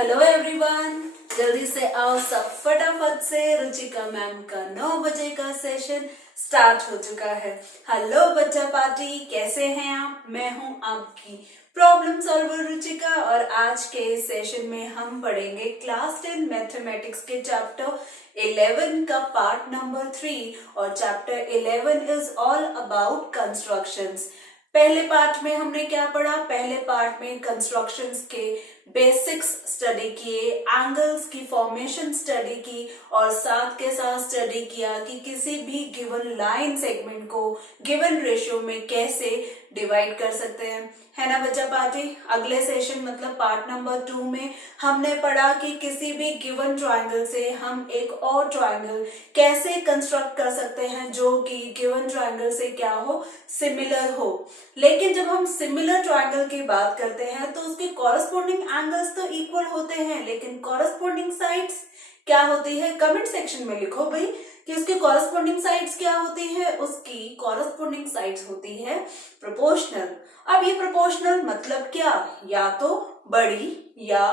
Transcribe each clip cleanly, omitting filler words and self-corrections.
Hello everyone, जल्दी से आओ सब फटाफट से। रुचिका मैम का 9 बजे का सेशन स्टार्ट हो चुका है। हेलो बच्चा पार्टी, कैसे हैं आप? मैं हूं आपकी प्रॉब्लम सॉल्वर रुचिका और आज के इस सेशन में हम पढ़ेंगे क्लास 10 मैथमेटिक्स के चैप्टर 11 का पार्ट नंबर 3 और chapter 11 is all about constructions. पहले पार्ट में हमने क्या पढ़ा? पहले पार्ट में कंस्ट्रक्शंस के बेसिक्स स्टडी किए, एंगल्स की फॉर्मेशन स्टडी की और साथ के साथ स्टडी किया कि किसी भी गिवन लाइन सेगमेंट को गिवन रेशियो में कैसे डिवाइड कर सकते हैं, है ना बच्चा पार्टी। अगले सेशन मतलब पार्ट नंबर 2 में हमने पढ़ा कि किसी भी गिवन ट्रायंगल से हम एक और ट्रायंगल कैसे कंस्ट्रक्ट कर सकते हैं जो कि गिवन ट्रायंगल से क्या हो, सिमिलर हो। लेकिन जब हम सिमिलर ट्रायंगल की बात करते हैं तो उसके कॉरस्पॉन्डिंग एंगल्स तो इक्वल होते हैं, लेकिन कॉरस्पॉन्डिंग साइड्स क्या होती है? कमेंट सेक्शन में लिखो भाई कि उसकी कॉरस्पॉन्डिंग साइड्स क्या होती है। उसकी कॉरस्पॉन्डिंग साइड्स होती है प्रोपोर्शनल। अब ये प्रोपोर्शनल मतलब क्या? या तो बड़ी या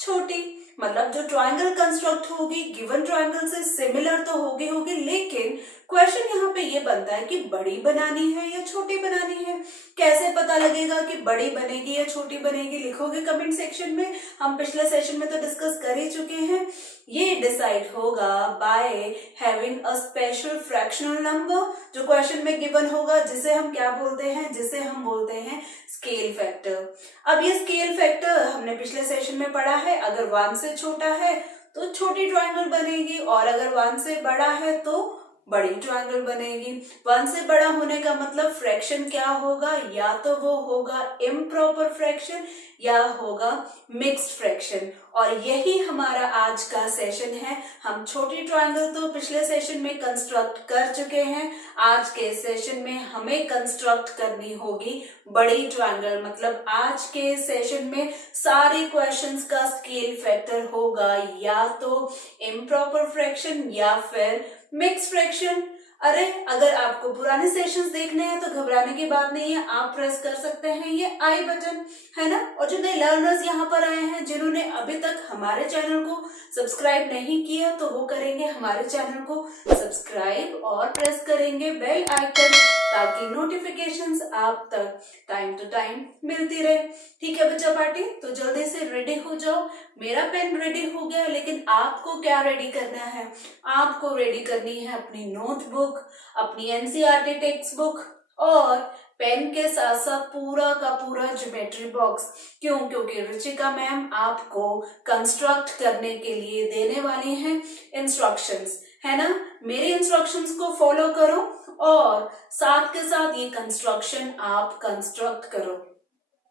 छोटी। मतलब जो ट्रायंगल कंस्ट्रक्ट होगी गिवन ट्रायंगल से सिमिलर तो होगी, लेकिन क्वेश्चन यहाँ पे ये बनता है कि बड़ी बनानी है या छोटी बनानी है। कैसे पता लगेगा कि बड़ी बनेगी या छोटी बनेगी? लिखोगे कमेंट सेक्शन में। हम पिछले सेशन में तो डिस्कस कर ही चुके हैं। ये डिसाइड होगा by having a special fractional number जो क्वेश्चन में गिवन होगा, जिसे हम क्या बोलते हैं? जिसे हम बोलते हैं स्केल फैक्टर। अब ये स्केल फैक्टर हमने पिछले सेशन में पढ़ा है। अगर 1 से छोटा है तो छोटी ट्रायंगल बनेगी और अगर 1 से बड़ा है तो बड़ी ट्रायंगल बनेगी। 1 से बड़ा होने का मतलब फ्रैक्शन क्या होगा? या तो वो होगा इम्प्रॉपर फ्रैक्शन या होगा मिक्स्ड फ्रैक्शन। और यही हमारा आज का सेशन है। हम छोटी ट्रायंगल तो पिछले सेशन में कंस्ट्रक्ट कर चुके हैं। आज के सेशन में हमें कंस्ट्रक्ट करनी होगी बड़ी ट्रायंगल। मतलब आज के सेशन में सारे क्वेश्चंस का स्केल फैक्टर होगा या तो इम्प्रॉपर फ्रैक्शन या फिर मिक्स फ्रैक्शन। अरे अगर आपको पुराने सेशंस देखने हैं तो घबराने की बात नहीं है, आप प्रेस कर सकते हैं ये आई बटन, है ना। और जो नए लर्नर्स यहाँ पर आए हैं जिन्होंने अभी तक हमारे चैनल को सब्सक्राइब नहीं किया तो वो करेंगे हमारे चैनल को सब्सक्राइब और प्रेस करेंगे बेल आइकन ताकि नोटिफिकेशंस आप तक टाइम टू टाइम मिलती रहे। ठीक है बच्चा पार्टी, तो जल्दी से रेडी हो जाओ। मेरा पेन रेडी हो गया, लेकिन आपको क्या रेडी करना है? आपको रेडी करनी है अपनी नोटबुक, अपनी एनसीईआरटी टेक्स्ट बुक और पेन के साथ साथ पूरा का पूरा ज्योमेट्री बॉक्स। क्यों? क्योंकि रुचिका मैम आपको कंस्ट्रक्ट करने के लिए देने वाली हैं इंस्ट्रक्शंस, है ना। मेरे इंस्ट्रक्शंस को फॉलो करो और साथ के साथ ये कंस्ट्रक्शन आप कंस्ट्रक्ट करो।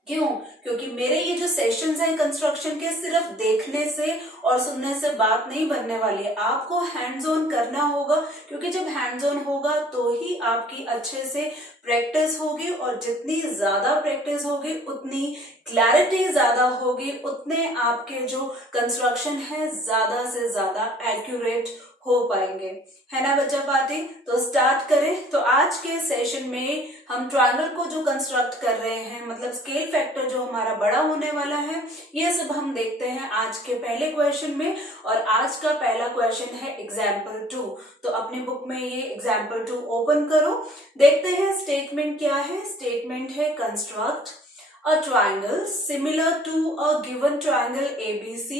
क्यों? क्योंकि मेरे ये जो सेशंस हैं कंस्ट्रक्शन के, सिर्फ देखने से और सुनने से बात नहीं बनने वाली है। आपको हैंड्स ऑन करना होगा, क्योंकि जब हैंड्स ऑन होगा तो ही आपकी अच्छे से प्रैक्टिस होगी और जितनी ज्यादा प्रैक्टिस होगी उतनी क्लैरिटी ज्यादा होगी, उतने आपके जो कंस्ट्रक्शन है ज्यादा से ज्यादा एक्यूरेट हो पाएंगे, है ना बच्चा पार्टी। तो स्टार्ट करें। तो आज के सेशन में हम ट्रायंगल को जो कंस्ट्रक्ट कर रहे हैं, मतलब स्केल फैक्टर जो हमारा बड़ा होने वाला है, ये सब हम देखते हैं आज के पहले क्वेश्चन में। और आज का पहला क्वेश्चन है एग्जाम्पल 2। तो अपनी बुक में ये एग्जाम्पल 2 ओपन करो। देखते हैं स्टेटमेंट क्या है। स्टेटमेंट है construct a triangle similar to a given triangle ABC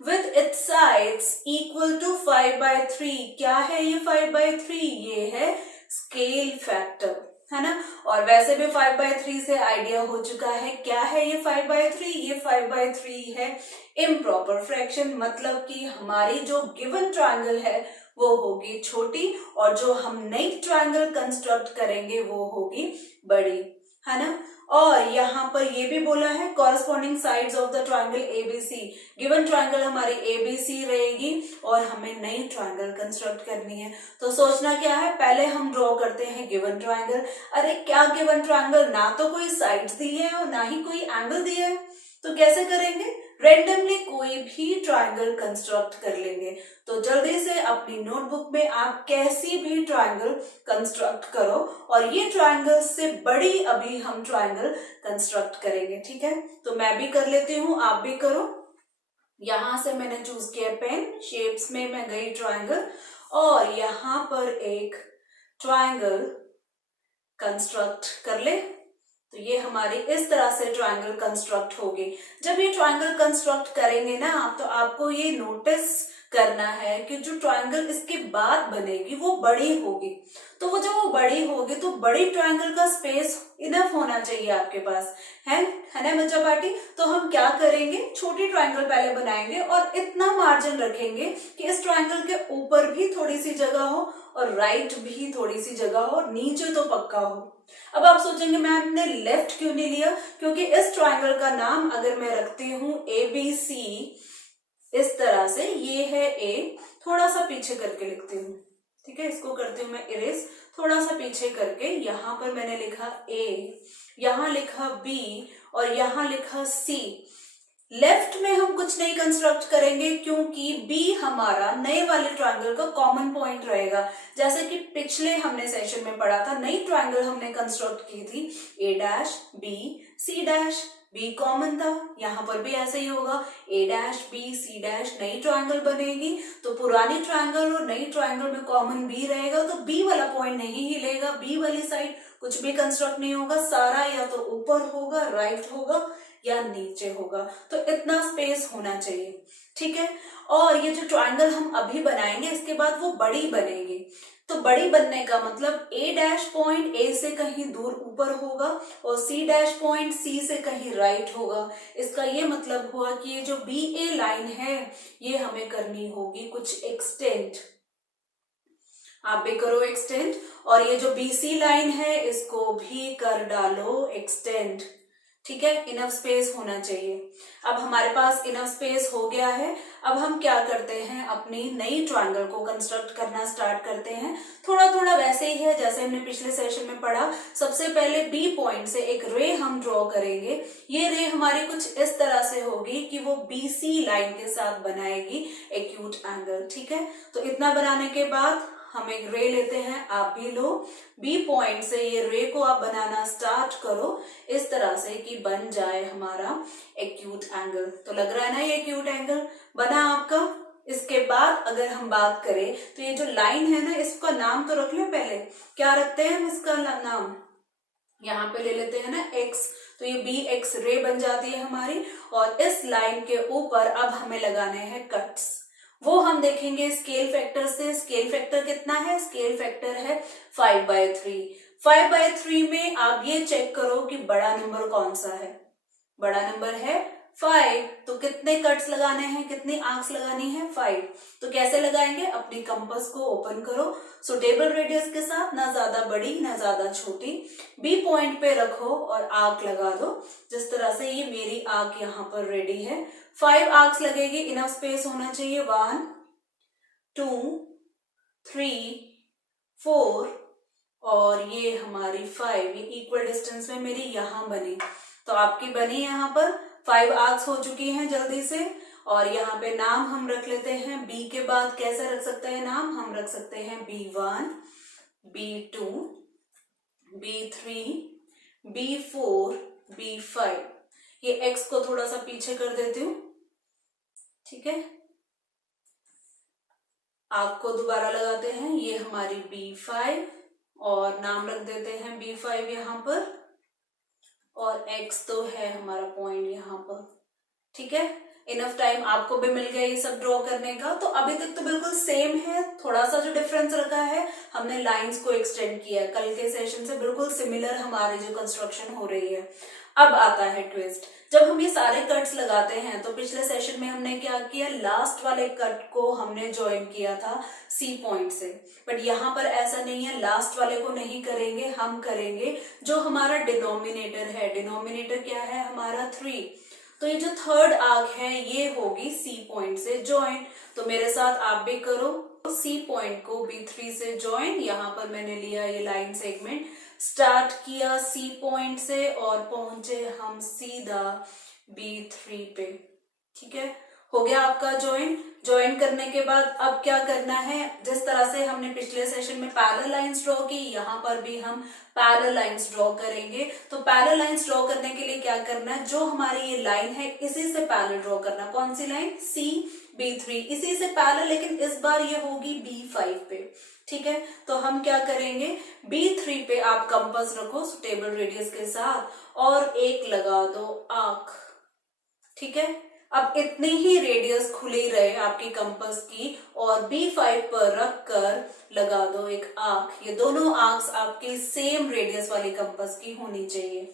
with its sides equal to 5/3। क्या है ये 5/3? ये है स्केल फैक्टर, है ना। और वैसे भी 5/3 से आइडिया हो चुका है। क्या है ये 5/3? ये 5/3 है इम्प्रॉपर फ्रैक्शन। मतलब कि हमारी जो गिवन ट्रायंगल है वो होगी छोटी और जो हम नई ट्रायंगल कंस्ट्रक्ट करेंगे वो होगी बड़ी, है ना। और यहाँ पर ये भी बोला है corresponding sides of the triangle ABC. Given triangle हमारी एबीसी रहेगी और हमें नई ट्रायंगल कंस्ट्रक्ट करनी है। तो सोचना क्या है, पहले हम ड्रॉ करते हैं गिवन ट्रायंगल। अरे क्या गिवन ट्रायंगल? ना तो कोई साइड्स दी है और ना ही कोई एंगल दिया है, तो कैसे करेंगे? रेंडमली कोई भी ट्रायंगल कंस्ट्रक्ट कर लेंगे। तो जल्दी से अपनी नोटबुक में आप कैसी भी ट्रायंगल कंस्ट्रक्ट करो और ये ट्रायंगल से बड़ी अभी हम ट्रायंगल कंस्ट्रक्ट करेंगे। ठीक है, तो मैं भी कर लेती हूँ, आप भी करो। यहां से मैंने चूज किया पेन, शेप्स में मैं गई ट्रायंगल और यहां पर एक ट्रायंगल कंस्ट्रक्ट कर ले। तो ये हमारी इस तरह से ट्रायंगल कंस्ट्रक्ट होगी। जब ये ट्रायंगल कंस्ट्रक्ट करेंगे ना आप, तो आपको ये नोटिस करना है कि जो ट्रायंगल इसके बाद बनेगी वो बड़ी होगी। तो वो जब वो बड़ी होगी तो बड़ी ट्रायंगल का स्पेस इनफ होना चाहिए आपके पास, है ना बच्चा पार्टी। तो हम क्या करेंगे, छोटी ट्रायंगल पहले बनाएंगे और इतना मार्जिन रखेंगे कि इस ट्रायंगल के ऊपर भी थोड़ी सी जगह हो और राइट भी थोड़ी सी जगह हो और नीचे तो पक्का हो। अब आप सोचेंगे मैम ने लेफ्ट क्यों नहीं लिया, क्योंकि इस ट्रायंगल का नाम अगर मैं रखती हूं ABC इस तरह से, ये है A, थोड़ा सा पीछे करके लिखती हूँ, ठीक है। इसको करती हूँ मैं इरेज, थोड़ा सा पीछे करके। यहां पर मैंने लिखा A, यहां लिखा B और यहां लिखा C। लेफ्ट में हम कुछ नहीं कंस्ट्रक्ट करेंगे क्योंकि B हमारा नए वाले ट्रायंगल का कॉमन पॉइंट रहेगा। जैसे कि पिछले हमने सेशन में पढ़ा था, नई ट्रायंगल हमने कंस्ट्रक्ट की थी A dash B C dash, B common था, यहाँ पर भी ऐसे ही होगा A dash B C dash, नई ट्रायंगल बनेगी तो पुरानी ट्रायंगल और नई ट्रायंगल में कॉमन B रहेगा, तो B वाला पॉइंट नहीं हिलेगा, B वाली साइड कुछ भी कंस्ट्रक्ट नहीं होगा, सारा या तो ऊपर होगा, राइट होगा या नीचे होगा। तो इतना स्पेस होना चाहिए, ठीक है। और ये जो ट्रायंगल हम अभी बनाएंगे इसके बाद वो बड़ी बनेगी। तो बड़ी बनने का मतलब A डैश पॉइंट A से कहीं दूर ऊपर होगा और C डैश पॉइंट C से कहीं राइट होगा। इसका ये मतलब हुआ कि ये जो BA लाइन है ये हमें करनी होगी कुछ एक्सटेंट, आप भी करो एक्सटेंड। और ये जो BC लाइन है इसको भी कर डालो एक्सटेंड, ठीक है। इनफ स्पेस होना चाहिए। अब हमारे पास इनफ स्पेस हो गया है। अब हम क्या करते हैं, अपनी नई ट्रायंगल को कंस्ट्रक्ट करना स्टार्ट करते हैं। थोड़ा थोड़ा वैसे ही है जैसे हमने पिछले सेशन में पढ़ा। सबसे पहले B पॉइंट से एक रे हम ड्रॉ करेंगे। ये रे हमारी कुछ इस तरह से होगी कि वो BC लाइन के साथ बनाएगी एक्यूट एंगल, ठीक है। तो इतना बनाने के बाद हम एक रे लेते हैं, आप भी लो। B पॉइंट से ये रे को आप बनाना स्टार्ट करो इस तरह से कि बन जाए हमारा एक्यूट एंगल। तो लग रहा है ना ये एक्यूट एंगल बना आपका। इसके बाद अगर हम बात करें तो ये जो लाइन है ना, इसका नाम तो रख लें पहले। क्या रखते हैं हम इसका नाम, यहाँ पे ले लेते हैं ना X। तो ये BX रे बन जाती है हमारी। और इस लाइन के ऊपर अब हमें लगाने हैं कट्स, वो हम देखेंगे स्केल फैक्टर से। स्केल फैक्टर कितना है, स्केल फैक्टर है 5/3। 5/3 में आप ये चेक करो कि बड़ा नंबर कौन सा है, बड़ा नंबर है 5। तो कितने कट्स लगाने हैं, कितनी आर्क्स लगानी है, 5। तो कैसे लगाएंगे, अपनी कंपास को ओपन करो सुटेबल रेडियस के साथ, ना ज्यादा बड़ी ना ज्यादा छोटी। B पॉइंट पे रखो और आर्क लगा दो जिस तरह से। ये मेरी आर्क यहाँ पर रेडी है। 5 आर्क्स लगेगी, इनफ स्पेस होना चाहिए। 1 2 3 4 और ये हमारी 5, ये इक्वल डिस्टेंस में मेरी यहाँ बनी। तो आपकी बनी यहाँ पर 5 आर्क्स हो चुकी हैं जल्दी से। और यहाँ पे नाम हम रख लेते हैं। B के बाद कैसे रख सकते हैं नाम, हम रख सकते हैं B1 B2 B3 B4 B5। ये X को थोड़ा सा पीछे कर देती हूँ, ठीक है। आर्क को दोबारा लगाते हैं, ये हमारी B5 और नाम रख देते हैं B5 यहाँ पर। और X तो है हमारा पॉइंट यहाँ पर, ठीक है। इनफ टाइम आपको भी मिल गया ये सब ड्रॉ करने का। तो अभी तक तो बिल्कुल सेम है, थोड़ा सा जो डिफरेंस रखा है हमने लाइंस को एक्सटेंड किया है। कल के सेशन से बिल्कुल सिमिलर हमारी जो कंस्ट्रक्शन हो रही है। अब आता है ट्विस्ट। जब हम ये सारे कट्स लगाते हैं तो पिछले सेशन में हमने क्या किया, लास्ट वाले कट को हमने ज्वाइन किया था C पॉइंट से। बट यहाँ पर ऐसा नहीं है, लास्ट वाले को नहीं करेंगे, हम करेंगे जो हमारा डिनोमिनेटर है। डिनोमिनेटर क्या है हमारा 3। तो ये जो थर्ड आर्क है ये होगी C पॉइंट से ज्वाइन। तो मेरे साथ आप भी करो, C पॉइंट को B3 से ज्वाइन। यहाँ पर मैंने लिया ये लाइन सेगमेंट, स्टार्ट किया C पॉइंट से और पहुंचे हम सीधा B3 पे, ठीक है। हो गया आपका ज्वाइन। ज्वाइन करने के बाद अब क्या करना है, जिस तरह से हमने पिछले सेशन में पैरेलल लाइंस ड्रॉ की, यहाँ पर भी हम पैरेलल लाइंस ड्रॉ करेंगे। तो पैरेलल लाइंस ड्रॉ करने के लिए क्या करना है, जो हमारी ये लाइन है इसी से पैरेलल ड्रॉ करना। कौन सी लाइन, CB3, इसी से पैरेलल, लेकिन इस बार ये होगी B5 पे। ठीक है, तो हम क्या करेंगे, B3 पे आप कंपास रखो सुटेबल रेडियस के साथ और एक लगा दो आर्क। ठीक है, अब इतनी ही रेडियस खुली रहे आपकी कंपास की और B5 पर रख कर लगा दो एक आर्क। ये दोनों आर्क्स आपकी सेम रेडियस वाली कंपास की होनी चाहिए।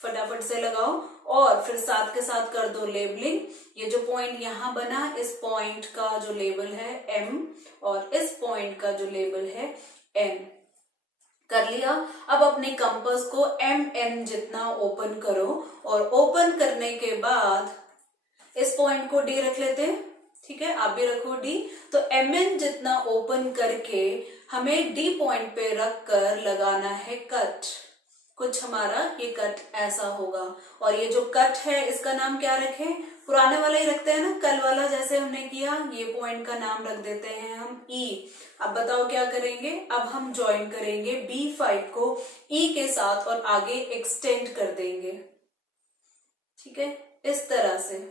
फटाफट से लगाओ और फिर साथ के साथ कर दो लेबलिंग। ये जो पॉइंट यहाँ बना, इस पॉइंट का जो लेबल है M और इस पॉइंट का जो लेबल है N। कर लिया। अब अपने कंपास को MN जितना ओपन करो और ओपन करने के बाद इस पॉइंट को D रख लेते हैं। ठीक है, आप भी रखो D। तो MN जितना ओपन करके हमें D पॉइंट पे रख कर लगाना है कट। कुछ हमारा ये कट ऐसा होगा और ये जो कट है इसका नाम क्या रखें, पुराने वाला ही रखते हैं ना, कल वाला जैसे हमने किया। ये पॉइंट का नाम रख देते हैं हम E। अब बताओ क्या करेंगे, अब हम ज्वाइन करेंगे B5 को E के साथ और आगे एक्सटेंड कर देंगे। ठीक है, इस तरह से।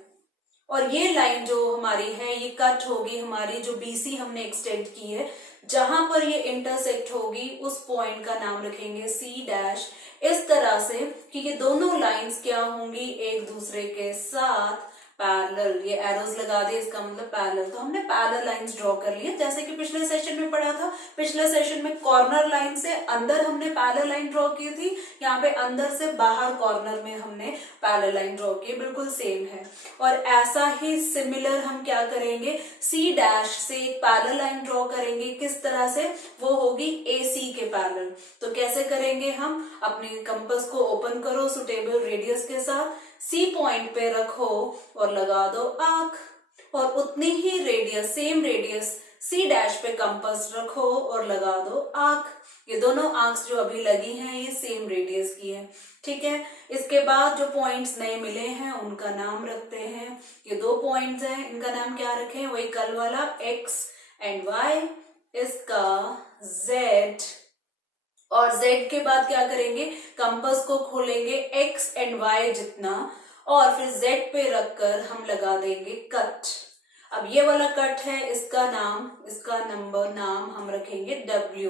और ये लाइन जो हमारी है ये कट होगी हमारी, जो BC हमने एक्सटेंड की है, जहां पर ये इंटरसेक्ट होगी उस पॉइंट का नाम रखेंगे C'। इस तरह से कि ये दोनों लाइंस क्या होंगी, एक दूसरे के साथ पैरेलल। ये एरोज लगा दिए, इसका मतलब पैरेलल। तो हमने पैरेलल लाइंस ड्रॉ कर लिए, जैसे कि पिछले सेशन में पढ़ा था। पिछले सेशन में कॉर्नर लाइन से अंदर हमने पैरेलल लाइन ड्रॉ की थी, यहाँ पे अंदर से बाहर कॉर्नर में हमने पैरेलल लाइन ड्रॉ की, बिल्कुल सेम है। और ऐसा ही सिमिलर हम क्या करेंगे, C' से एक पैरेलल लाइन ड्रॉ करेंगे। किस तरह से, वो होगी AC के पैरेलल। तो कैसे करेंगे हम, अपने कंपास को ओपन करो सुटेबल रेडियस के साथ, C पॉइंट पे रखो और लगा दो आर्क, और उतनी ही रेडियस, सेम रेडियस C' पे कंपास रखो और लगा दो आर्क। ये दोनों आर्क्स जो अभी लगी हैं ये सेम रेडियस की है। ठीक है, इसके बाद जो पॉइंट्स नए मिले हैं उनका नाम रखते हैं। ये दो पॉइंट्स हैं, इनका नाम क्या रखें, वही कल वाला X एंड Y, इसका Z। और Z के बाद क्या करेंगे, कंपास को खोलेंगे X एंड Y जितना और फिर Z पे रखकर हम लगा देंगे कट। अब ये वाला कट है, इसका नाम, इसका नंबर नाम हम रखेंगे W,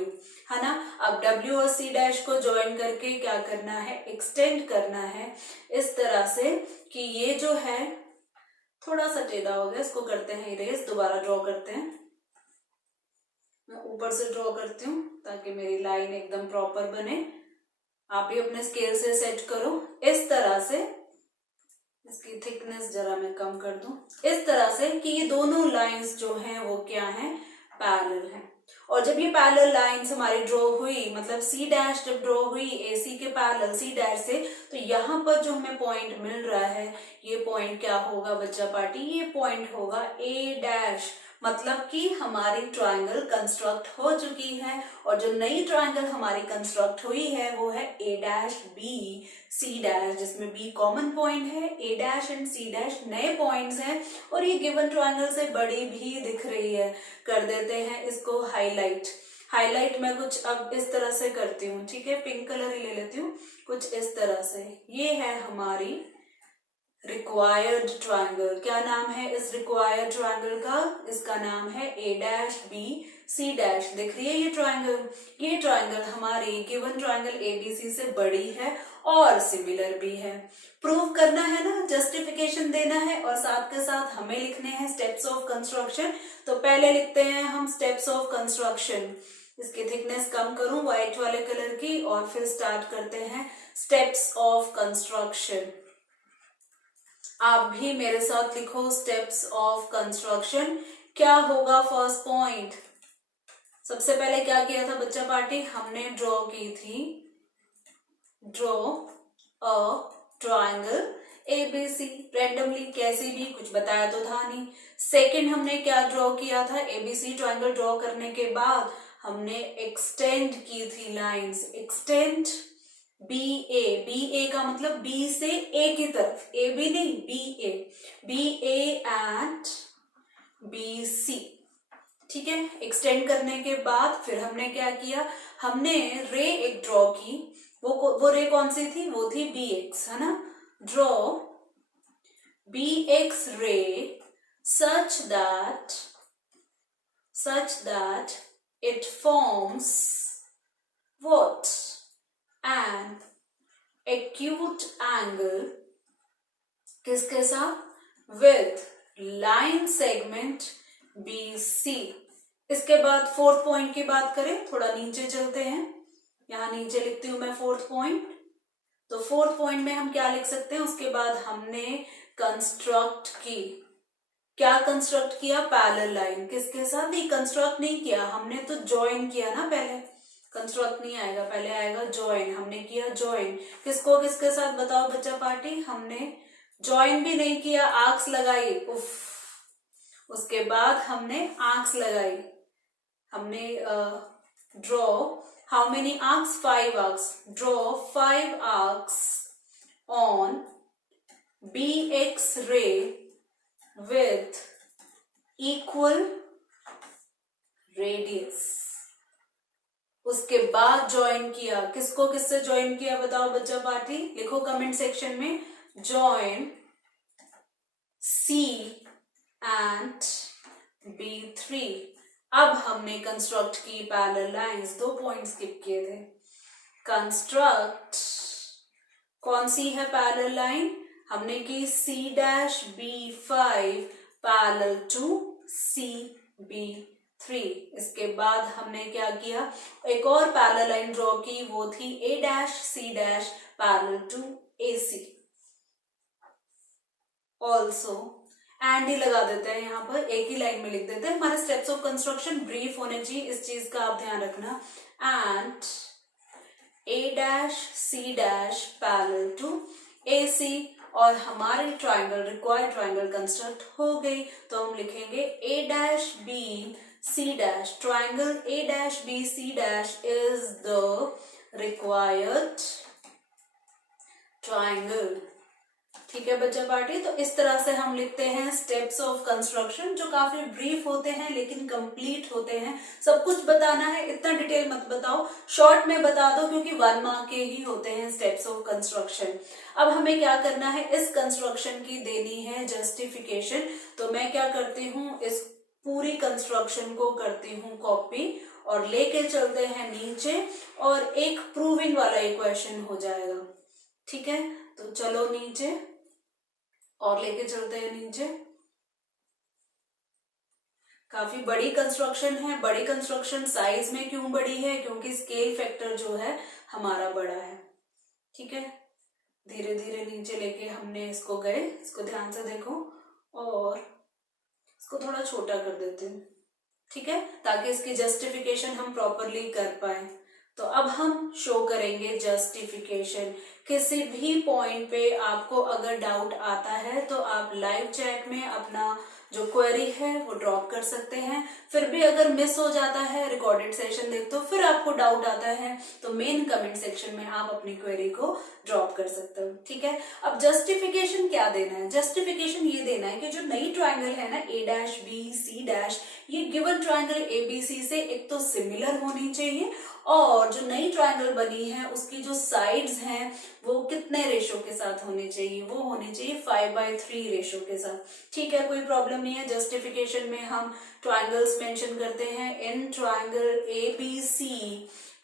है ना। अब W और C' को ज्वाइन करके क्या करना है, एक्सटेंड करना है इस तरह से कि ये जो है थोड़ा सा टेढ़ा हो गया, इसको करते हैं इरेज, दोबारा ड्रॉ करते हैं। मैं ऊपर से ड्रॉ करती हूँ ताकि मेरी लाइन एकदम प्रॉपर बने। आप भी अपने स्केल से सेट करो इस तरह से। इसकी थिकनेस जरा मैं कम कर दूं, इस तरह से कि ये दोनों लाइंस जो हैं वो क्या हैं, पैरेलल हैं। और जब ये पैरेलल लाइंस हमारी ड्रॉ हुई, मतलब C' जब ड्रॉ हुई AC के पैरेलल C' से, तो यहाँ पर जो हमें पॉइंट मिल रहा है ये पॉइंट क्या होगा बच्चा पार्टी, ये पॉइंट होगा A'। मतलब कि हमारी ट्रायंगल कंस्ट्रक्ट हो चुकी है और जो नई ट्रायंगल हमारी कंस्ट्रक्ट हुई है वो है A', B, C', जिसमें B कॉमन पॉइंट है, A' एंड C' नए पॉइंट्स हैं और ये गिवन ट्रायंगल से बड़ी भी दिख रही है। कर देते हैं इसको हाईलाइट। हाईलाइट मैं कुछ अब इस तरह से करती हूँ। ठीक है, पिंक कलर ही ले लेती हूँ, कुछ इस तरह से। ये है हमारी रिक्वायर्ड ट्रायंगल। क्या नाम है इस रिक्वायर्ड ट्रायंगल का, इसका नाम है A', B, C'। दिख रही है ये ट्रायंगल। ये ट्रायंगल हमारी गिवन ट्रायंगल ABC से बड़ी है और सिमिलर भी है। प्रूव करना है ना, जस्टिफिकेशन देना है और साथ के साथ हमें लिखने हैं स्टेप्स ऑफ कंस्ट्रक्शन। तो पहले लिखते हैं हम स्टेप्स ऑफ कंस्ट्रक्शन। इसकी थिकनेस कम करूं व्हाइट वाले कलर की और फिर स्टार्ट करते हैं स्टेप्स ऑफ कंस्ट्रक्शन। आप भी मेरे साथ लिखो स्टेप्स ऑफ कंस्ट्रक्शन। क्या होगा फर्स्ट पॉइंट, सबसे पहले क्या किया था बच्चा पार्टी, हमने ड्रॉ की थी, draw a triangle ABC randomly, कैसी भी, कुछ बताया तो था नहीं। सेकंड हमने क्या ड्रॉ किया था, ABC ट्रायंगल ड्रॉ करने के बाद हमने एक्सटेंड की थी लाइंस, एक्सटेंड BA का मतलब B से A की तरफ, AB नहीं BA एंड BC। ठीक है, एक्सटेंड करने के बाद फिर हमने क्या किया, हमने रे एक ड्रॉ की, वो रे कौन सी थी, वो थी BX, है ना। Draw BX ray such that it forms what, an acute angle किसके साथ, with line segment BC। इसके बाद फोर्थ पॉइंट की बात करें, थोड़ा नीचे चलते हैं, यहां नीचे लिखती हूं मैं फोर्थ पॉइंट। तो फोर्थ पॉइंट में हम क्या लिख सकते हैं, उसके बाद हमने कंस्ट्रक्ट की, क्या कंस्ट्रक्ट किया, पैरेलल लाइन किसके साथ, नहीं कंस्ट्रक्ट नहीं किया हमने, तो ज्वाइन किया ना पहले, कंस्ट्रक्ट नहीं आएगा, पहले आएगा ज्वाइन। हमने किया ज्वाइन, किसको किसके साथ बताओ बच्चा पार्टी, हमने ज्वाइन भी नहीं किया, आर्क्स लगाई, उफ। उसके बाद हमने आर्क्स लगाई, हमने draw how many arcs, 5 arcs, draw 5 arcs on BX ray with equal radius। उसके बाद ज्वाइन किया, किसको किससे ज्वाइन किया बताओ बच्चा पार्टी, लिखो कमेंट सेक्शन में, ज्वाइन C and B3। अब हमने कंस्ट्रक्ट की पैरेलल लाइंस, 2 पॉइंट स्किप किए थे। कंस्ट्रक्ट कौन सी है पैरेलल लाइन, हमने की C-B5 पैरेलल टू CB3। इसके बाद हमने क्या किया, एक और पैरेलल लाइन ड्रॉ की, वो थी A-C- parallel to AC। Also and ही लगा देते हैं, यहाँ पर एक ही लाइन में लिख देते हैं। हमारे स्टेप्स ऑफ कंस्ट्रक्शन ब्रीफ होने चाहिए, इस चीज का आप ध्यान रखना। And A-C- parallel to AC, और हमारे ट्राइंगल, रिक्वायर्ड ट्राइंगल कंस्ट्रक्ट हो गई। तो हम लिखेंगे A-B-C-, triangle A-B-C- is the required triangle. ठीक है बच्चा पार्टी, तो इस तरह से हम लिखते हैं स्टेप्स ऑफ कंस्ट्रक्शन, जो काफी ब्रीफ होते हैं लेकिन कंप्लीट होते हैं। सब कुछ बताना है, इतना डिटेल मत बताओ, शॉर्ट में बता दो, क्योंकि 1 मार्क के ही होते हैं स्टेप्स ऑफ कंस्ट्रक्शन। अब हमें क्या करना है, इस कंस्ट्रक्शन की देनी है जस्टिफिकेशन। तो मैं क्या करती हूँ, इस पूरी कंस्ट्रक्शन को करती हूँ कॉपी और लेके चलते हैं नीचे, और एक प्रूविंग वाला इक्वेशन हो जाएगा। ठीक है, तो चलो नीचे और लेके चलते हैं नीचे। काफी बड़ी कंस्ट्रक्शन है, बड़ी कंस्ट्रक्शन साइज में क्यों बड़ी है, क्योंकि स्केल फैक्टर जो है हमारा बड़ा है। ठीक है, धीरे धीरे नीचे लेके हमने इसको गए, इसको ध्यान से देखो, और इसको थोड़ा छोटा कर देते हैं। ठीक है, ताकि इसकी जस्टिफिकेशन हम प्रॉपरली कर पाए। तो अब हम शो करेंगे जस्टिफिकेशन। किसी भी पॉइंट पे आपको अगर डाउट आता है तो आप लाइव चैट में अपना जो क्वेरी है वो ड्रॉप कर सकते हैं। फिर भी अगर मिस हो जाता है, रिकॉर्डेड सेशन देखते हो, फिर आपको डाउट आता है, तो मेन कमेंट सेक्शन में आप अपनी क्वेरी को ड्रॉप कर सकते हो। ठीक है, अब जस्टिफिकेशन क्या देना है, जस्टिफिकेशन ये देना है कि जो नई ट्राइंगल है ना A-B-C-, ये गिवन ट्राइंगल ABC से एक तो सिमिलर होनी चाहिए, और जो नई ट्राइंगल बनी है उसकी जो साइड्स हैं वो कितने रेशो के साथ होने चाहिए, वो होने चाहिए 5/3 रेशो के साथ। ठीक है, कोई प्रॉब्लम नहीं है। जस्टिफिकेशन में हम ट्राइंगल्स मेंशन करते हैं, इन ट्राइंगल ABC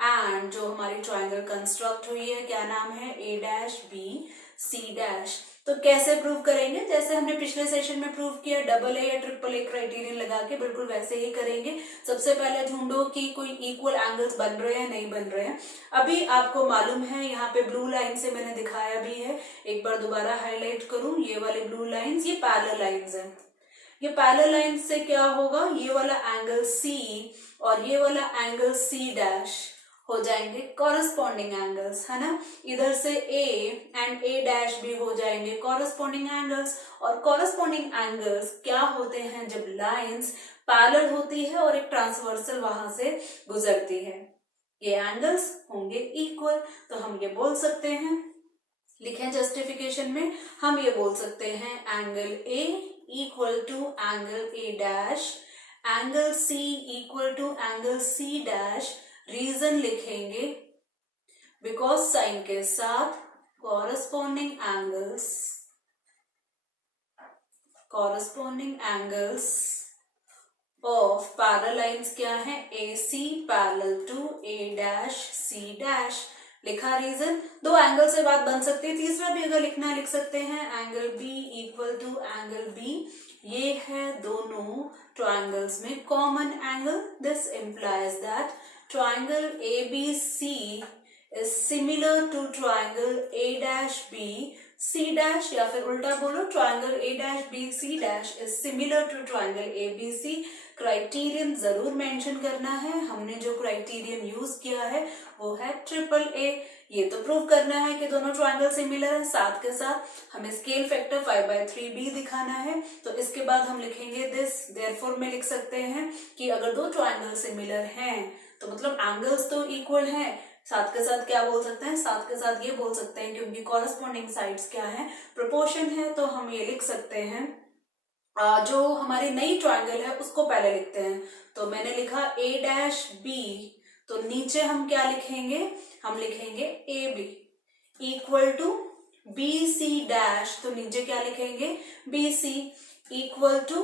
एंड जो हमारी ट्राइंगल कंस्ट्रक्ट हुई है, क्या नाम है, A-B-C-। तो कैसे प्रूव करेंगे, जैसे हमने पिछले सेशन में प्रूव किया, AA या AAA क्राइटेरियन लगा के, बिल्कुल वैसे ही करेंगे। सबसे पहले ढूंढो कि कोई इक्वल एंगल्स बन रहे हैं नहीं बन रहे हैं। अभी आपको मालूम है, यहाँ पे ब्लू लाइन से मैंने दिखाया भी है, एक बार दोबारा हाईलाइट करूं, ये वाले ब्लू लाइंस ये पैरेलल लाइंस हैं। ये पैरेलल लाइन से क्या होगा, ये वाला एंगल C और ये वाला एंगल C' हो जाएंगे कॉरस्पॉन्डिंग एंगल्स, है ना। इधर से A एंड A' भी हो जाएंगे कॉरस्पॉन्डिंग एंगल्स। और कॉरस्पॉन्डिंग एंगल्स क्या होते हैं, जब लाइंस पैरेलल होती है और एक ट्रांसवर्सल वहां से गुजरती है, ये एंगल्स होंगे इक्वल। तो हम ये बोल सकते हैं, लिखें जस्टिफिकेशन में, हम ये बोल सकते हैं angle A equal to angle A dash, angle C equal to angle C dash. Reason लिखेंगे बिकॉज साइन के साथ corresponding angles of parallel lines क्या है, AC parallel to A dash C dash. लिखा रीजन. दो एंगल से बात बन सकती है, तीसरा भी अगर लिखना है लिख सकते हैं. Angle B equal to angle B, ये है दोनों ट्राइंगल्स में common angle. This implies that triangle ABC is similar to triangle A dash B C dash, या फिर उल्टा बोलो triangle A dash B C dash is similar to triangle ABC. Criterion जरूर mention करना है. हमने जो क्राइटेरियन यूज किया है वो है AAA. ये तो प्रूव करना है कि दोनों ट्राइंगल सिमिलर है. साथ के साथ हमें स्केल फैक्टर 5/3 भी दिखाना है. तो इसके बाद हम लिखेंगे दिस देयरफॉर में लिख सकते हैं कि अगर दो ट्राइंगल सिमिलर हैं तो मतलब एंगल्स तो इक्वल हैं. साथ के साथ क्या बोल सकते हैं, साथ के साथ ये बोल सकते हैं कि उनकी कॉरस्पॉन्डिंग साइड्स क्या है, प्रोपोर्शन है. तो हम ये लिख सकते हैं जो हमारी नई ट्राइंगल है उसको पहले लिखते हैं. तो मैंने लिखा A डैश B, तो नीचे हम क्या लिखेंगे, हम लिखेंगे AB equal to BC dash, तो नीचे क्या लिखेंगे BC equal to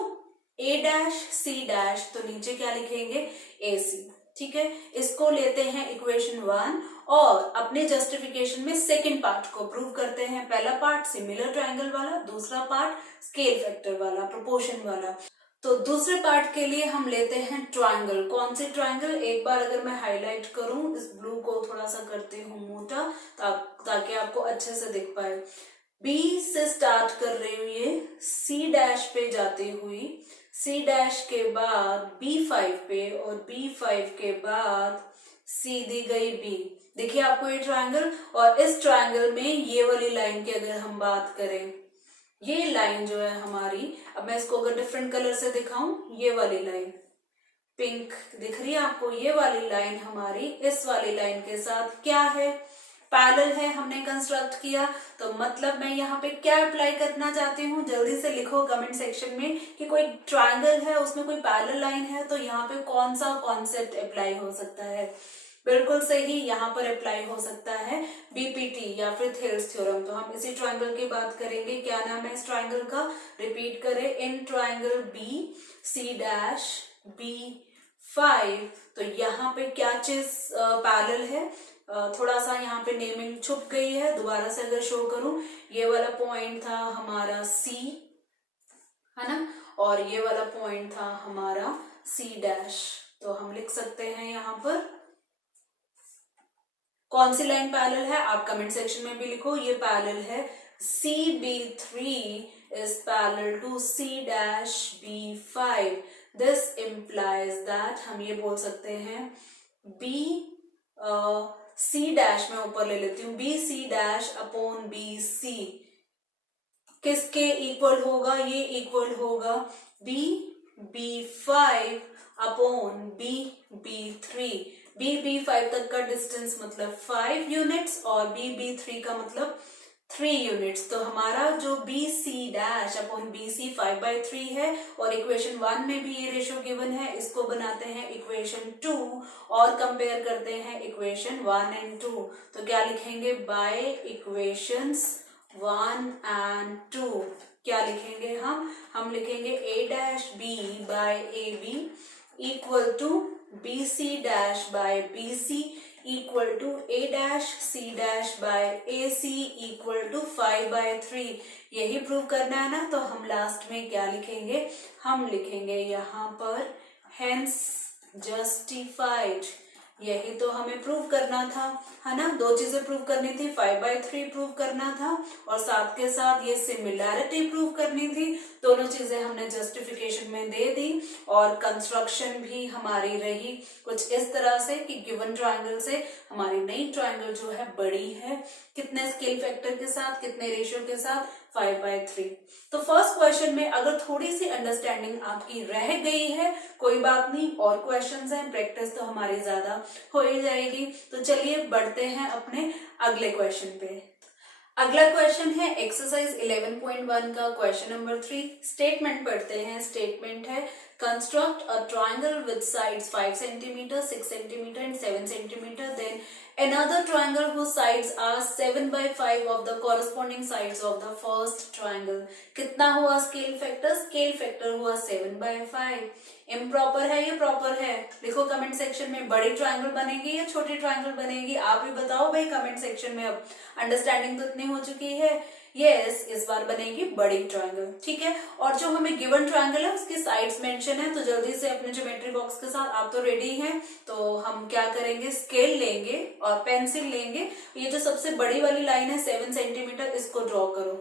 A dash C dash, तो नीचे क्या लिखेंगे AC. ठीक है, इसको लेते हैं इक्वेशन 1 और अपने जस्टिफिकेशन में सेकंड पार्ट को प्रूव करते हैं. पहला पार्ट सिमिलर ट्राइंगल वाला, दूसरा पार्ट स्केल फैक्टर वाला, प्रोपोर्शन वाला. तो दूसरे पार्ट के लिए हम लेते हैं ट्राइंगल. कौन से ट्राइंगल, एक बार अगर मैं हाईलाइट करूं, इस ब्लू को थोड़ा सा करती हूँ मोटा ताकि आपको अच्छे से दिख पाए. B से स्टार्ट कर रही हूँ, ये C डैश पे जाती हुई, C डैश के बाद B5 पे और B5 के बाद C दी गई B. देखिए आपको ये ट्रायंगल, और इस ट्रायंगल में ये वाली लाइन की अगर हम बात करें, ये लाइन जो है हमारी, अब मैं इसको अगर डिफरेंट कलर से दिखाऊं, ये वाली लाइन पिंक दिख रही है आपको, ये वाली लाइन हमारी इस वाली लाइन के साथ क्या है, पैरेलल है. हमने कंस्ट्रक्ट किया. तो मतलब मैं यहाँ पे क्या अप्लाई करना चाहती हूँ, जल्दी से लिखो कमेंट सेक्शन में कि कोई ट्रायंगल है उसमें कोई पैरेलल लाइन है तो यहाँ पे कौन सा कॉन्सेप्ट अप्लाई हो सकता है. बिल्कुल सही, यहाँ पर अप्लाई हो सकता है बीपीटी या फिर थेल्स थ्योरम. तो हम इसी ट्रायंगल की बात करेंगे. क्या नाम है इस ट्रायंगल का, रिपीट करें, in triangle B C dash B5. तो यहाँ पे क्या चीज पैरेलल है, थोड़ा सा यहाँ पे नेमिंग छुप गई है. दोबारा से अगर शो करूं, ये वाला पॉइंट था हमारा C, है ना, और ये वाला पॉइंट था हमारा C डैश. तो हम लिख सकते हैं यहाँ पर कौन सी लाइन पैरेलल है, आप कमेंट सेक्शन में भी लिखो. ये पैरेलल है CB3 is parallel to C dash B5. This implies that हम ये बोल सकते हैं B C डैश में ऊपर ले लेती हूँ, BC डैश अपॉन BC किसके इक्वल होगा, ये इक्वल होगा B5 अपॉन B3. B5 तक का डिस्टेंस मतलब 5 यूनिट्स और B3 का मतलब 3 यूनिट्स. तो हमारा जो BC डैश अपॉन BC 5/3 है और इक्वेशन 1 में भी ये रेशियो गिवन है. इसको बनाते हैं इक्वेशन 2 और कंपेयर करते हैं इक्वेशन 1 एंड 2. तो क्या लिखेंगे, बाय इक्वेशंस 1 एंड 2 क्या लिखेंगे हम लिखेंगे A dash B by AB equal to BC dash by BC equal to A dash C dash by AC equal to 5/3. यही प्रूव करना है ना. तो हम लास्ट में क्या लिखेंगे, हम लिखेंगे यहाँ पर हेंस जस्टिफाइड. यही तो हमें प्रूव करना था, है ना. दो चीजें प्रूव करनी थी, 5/3 प्रूव करना था और साथ के साथ ये सिमिलैरिटी प्रूव करनी थी. दोनों चीजें हमने जस्टिफिकेशन में दे दी और कंस्ट्रक्शन भी हमारी रही कुछ इस तरह से कि गिवन ट्रायंगल से हमारी नई ट्रायंगल जो है बड़ी है, कितने स्केल फैक्टर के साथ, कितने रेशियो के साथ, 5/3. तो फर्स्ट क्वेश्चन में अगर थोड़ी सी अंडरस्टैंडिंग आपकी रह गई है कोई बात नहीं, और क्वेश्चंस हैं, प्रैक्टिस तो हमारी ज्यादा हो ही जाएगी. तो चलिए बढ़ते हैं अपने अगले क्वेश्चन पे. अगला क्वेश्चन है एक्सरसाइज 11.1 का क्वेश्चन नंबर 3। स्टेटमेंट पढ़ते हैं। स्टेटमेंट है construct a triangle with sides 5 centimetre, 6 centimetre and 7 centimetre, then another triangle whose sides are 7/5 of the corresponding sides of the first triangle। कितना हुआ स्केल फैक्टर? स्केल फैक्टर हुआ 7/5। Improper है या proper है? लिखो कमेंट सेक्शन में। बड़ी triangle बनेगी या छोटी ट्रायंगल बनेगी? आप ही बताओ भाई कमेंट सेक्शन में। अब अंडरस्टैंडिंग तो इतनी हो चुकी है। यस, इस बार बनेगी बड़ी ट्रायंगल। ठीक है, और जो हमें गिवन ट्रायंगल है उसकी साइड्स मेंशन है, तो जल्दी से अपने ज्योमेट्री बॉक्स के साथ आप तो रेडी हैं, तो हम क्या करेंगे, स्केल लेंगे और पेंसिल लेंगे। ये जो सबसे बड़ी वाली लाइन है 7 सेंटीमीटर, इसको ड्रॉ करो।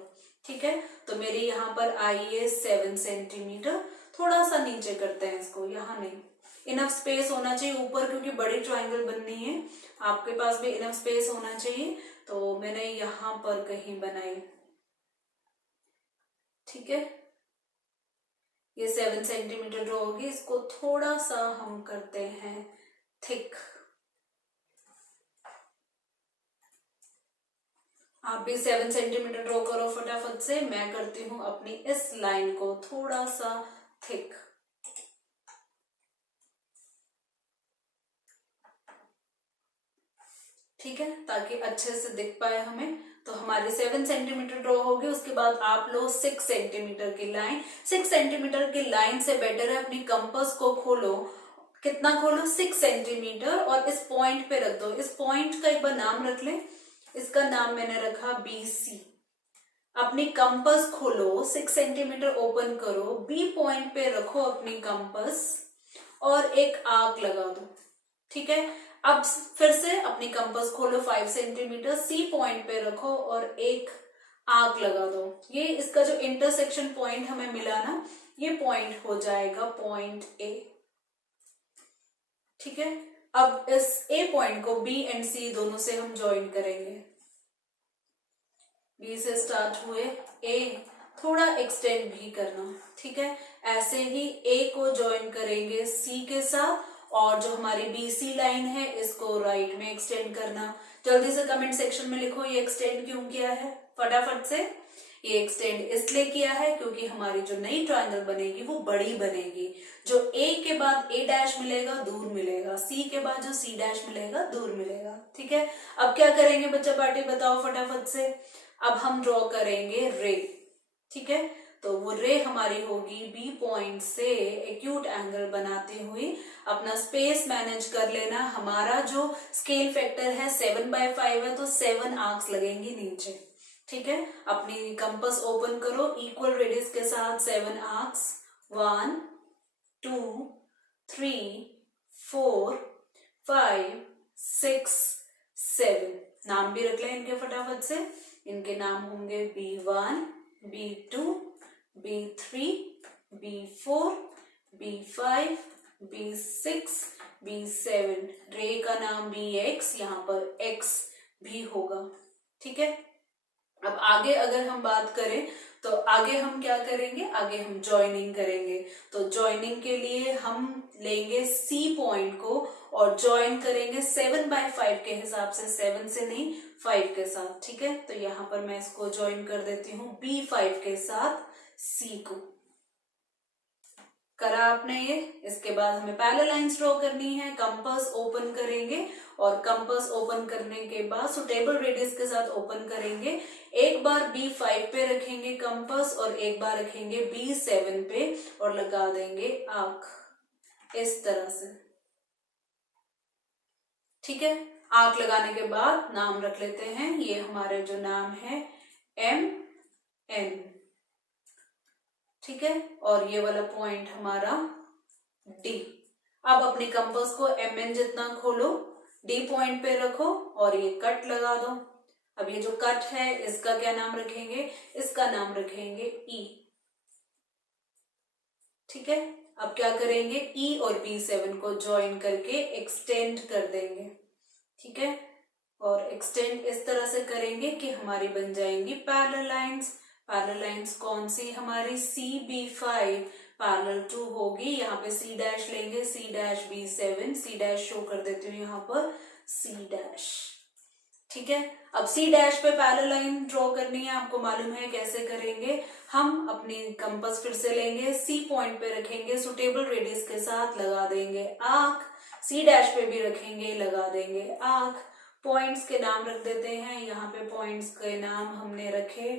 ठीक है, तो मेरी यहाँ पर आई है 7 सेंटीमीटर। थोड़ा सा नीचे करते हैं इसको, यहाँ नहीं, इनफ स्पेस होना चाहिए ऊपर, क्योंकि बड़ी ट्रायंगल बननी है। आपके पास भी इनफ स्पेस होना चाहिए, तो मैंने यहाँ पर कहीं बनाई। ठीक है, ये 7 सेंटीमीटर ड्रॉ होगी। इसको थोड़ा सा हम करते हैं थिक। आप भी 7 सेंटीमीटर ड्रॉ करो फटाफट से। मैं करती हूं अपनी इस लाइन को थोड़ा सा थिक। ठीक है, ताकि अच्छे से दिख पाए हमें। तो हमारी 7 सेंटीमीटर ड्रॉ होगी। उसके बाद आप लो 6 सेंटीमीटर की लाइन। 6 सेंटीमीटर की लाइन से बेटर है अपनी कंपास को खोलो। कितना खोलो? 6 सेंटीमीटर, और इस पॉइंट पे रख दो। इस पॉइंट का एक बार नाम रख ले। इसका नाम मैंने रखा BC। अपनी कंपास खोलो, 6 सेंटीमीटर ओपन करो, बी पॉइंट पे रखो अपनी कंपास और एक आर्क लगा दो। ठीक है, अब फिर से अपनी कंपास खोलो, 5 सेंटीमीटर, सी पॉइंट पे रखो और एक आर्क लगा दो। ये इसका जो इंटरसेक्शन पॉइंट हमें मिला ना, ये पॉइंट हो जाएगा पॉइंट ए। ठीक है, अब इस ए पॉइंट को बी एंड सी दोनों से हम ज्वाइन करेंगे। बी से स्टार्ट हुए ए, थोड़ा एक्सटेंड भी करना। ठीक है, ऐसे ही ए को ज्वाइन करेंगे सी के साथ, और जो हमारी BC लाइन है इसको राइट में एक्सटेंड करना। जल्दी से कमेंट सेक्शन में लिखो ये एक्सटेंड क्यों किया है, फटाफट से। ये एक्सटेंड इसलिए किया है क्योंकि हमारी जो नई ट्रायंगल बनेगी वो बड़ी बनेगी। जो A के बाद A डैश मिलेगा दूर मिलेगा, C के बाद जो C डैश मिलेगा दूर मिलेगा। ठीक है, अब क्या करेंगे बच्चा पार्टी, बताओ फटाफट से। अब हम ड्रॉ करेंगे रे। ठीक है, तो वो रे हमारी होगी बी पॉइंट से एक्यूट एंगल बनाती हुई। अपना स्पेस मैनेज कर लेना। हमारा जो स्केल फैक्टर है 7/5 है, तो 7 आर्क्स लगेंगे नीचे। ठीक है, अपनी कंपास ओपन करो, इक्वल रेडियस के साथ 7 आर्क्स, 1 2 3 4 5 6 7। नाम भी रख लें इनके फटाफट से। इनके नाम होंगे B1 B2 B3 B4 B5 B6 B7। रे का नाम BX, यहाँ पर X भी होगा। ठीक है, अब आगे अगर हम बात करें तो आगे हम क्या करेंगे, आगे हम जॉइनिंग करेंगे। तो जॉइनिंग के लिए हम लेंगे C पॉइंट को और ज्वाइन करेंगे 7/5 के हिसाब से, 7 से नहीं 5 के साथ। ठीक है, तो यहाँ पर मैं इसको ज्वाइन कर देती हूँ B5 के साथ C को। करा आपने ये। इसके बाद हमें पैरेलल लाइंस ड्रॉ करनी है। कंपास ओपन करेंगे और कंपास ओपन करने के बाद सुटेबल रेडियस के साथ ओपन करेंगे। एक बार B5 पे रखेंगे कंपास और एक बार रखेंगे B7 पे और लगा देंगे आर्क इस तरह से। ठीक है, आर्क लगाने के बाद नाम रख लेते हैं। ये हमारे जो नाम है MN। ठीक है, और ये वाला पॉइंट हमारा D। अब अपनी कंपास को MN जितना खोलो, D पॉइंट पे रखो और ये कट लगा दो। अब ये जो कट है इसका क्या नाम रखेंगे, इसका नाम रखेंगे E। ठीक है, अब क्या करेंगे, E और B7 को ज्वाइन करके एक्सटेंड कर देंगे। ठीक है, और एक्सटेंड इस तरह से करेंगे कि हमारी बन जाएंगी पैरेलल लाइंस। पैरेलल लाइंस कौन सी, हमारी CB5 पैरेलल टू होगी। यहाँ पे C डैश लेंगे, C dash B7, C dash show कर देती हूँ यहाँ पर C डैश। ठीक है। अब सी डैश पे पैरेलल लाइन ड्रॉ करनी है, आपको मालूम है कैसे करेंगे। हम अपनी कंपास फिर से लेंगे, सी पॉइंट पे रखेंगे, सुटेबल रेडियस के साथ लगा देंगे आर्क, सी डैश पे भी रखेंगे, लगा देंगे आर्क। पॉइंट्स के नाम रख देते हैं, यहाँ पे पॉइंट्स के नाम हमने रखे,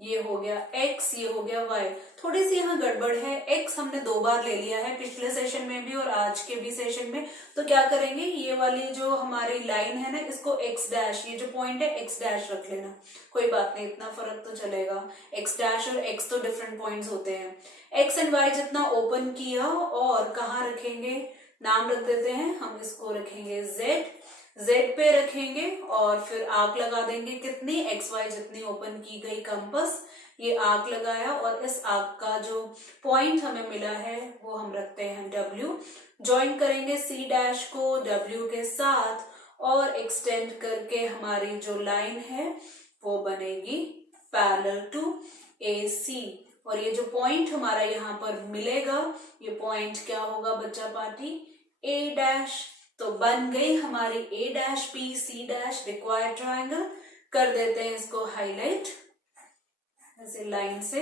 ये हो गया x, ये हो गया y। थोड़ी सी यहाँ गड़बड़ है, x हमने 2 बार ले लिया है, पिछले सेशन में भी और आज के भी सेशन में। तो क्या करेंगे, ये वाली जो हमारी लाइन है ना, इसको x डैश, ये जो पॉइंट है x डैश रख लेना, कोई बात नहीं, इतना फर्क तो चलेगा। x डैश और x तो डिफरेंट पॉइंट्स होते हैं। x एंड y जितना ओपन किया और कहाँ रखेंगे, नाम रख देते हैं, हम इसको रखेंगे z पे रखेंगे और फिर आर्क लगा देंगे, कितनी, एक्स वाई जितनी ओपन की गई कंपास, ये आर्क लगाया और इस आर्क का जो पॉइंट हमें मिला है वो हम रखते हैं W। ज्वाइन करेंगे सी डैश को W के साथ और एक्सटेंड करके हमारी जो लाइन है वो बनेगी पैरेलल टू AC। और ये जो पॉइंट हमारा यहाँ पर मिलेगा, ये पॉइंट क्या होगा बच्चा पार्टी, A डैश। तो बन गई हमारी A dash P C dash required triangle. कर देते हैं इसको हाईलाइट ऐसे लाइन से,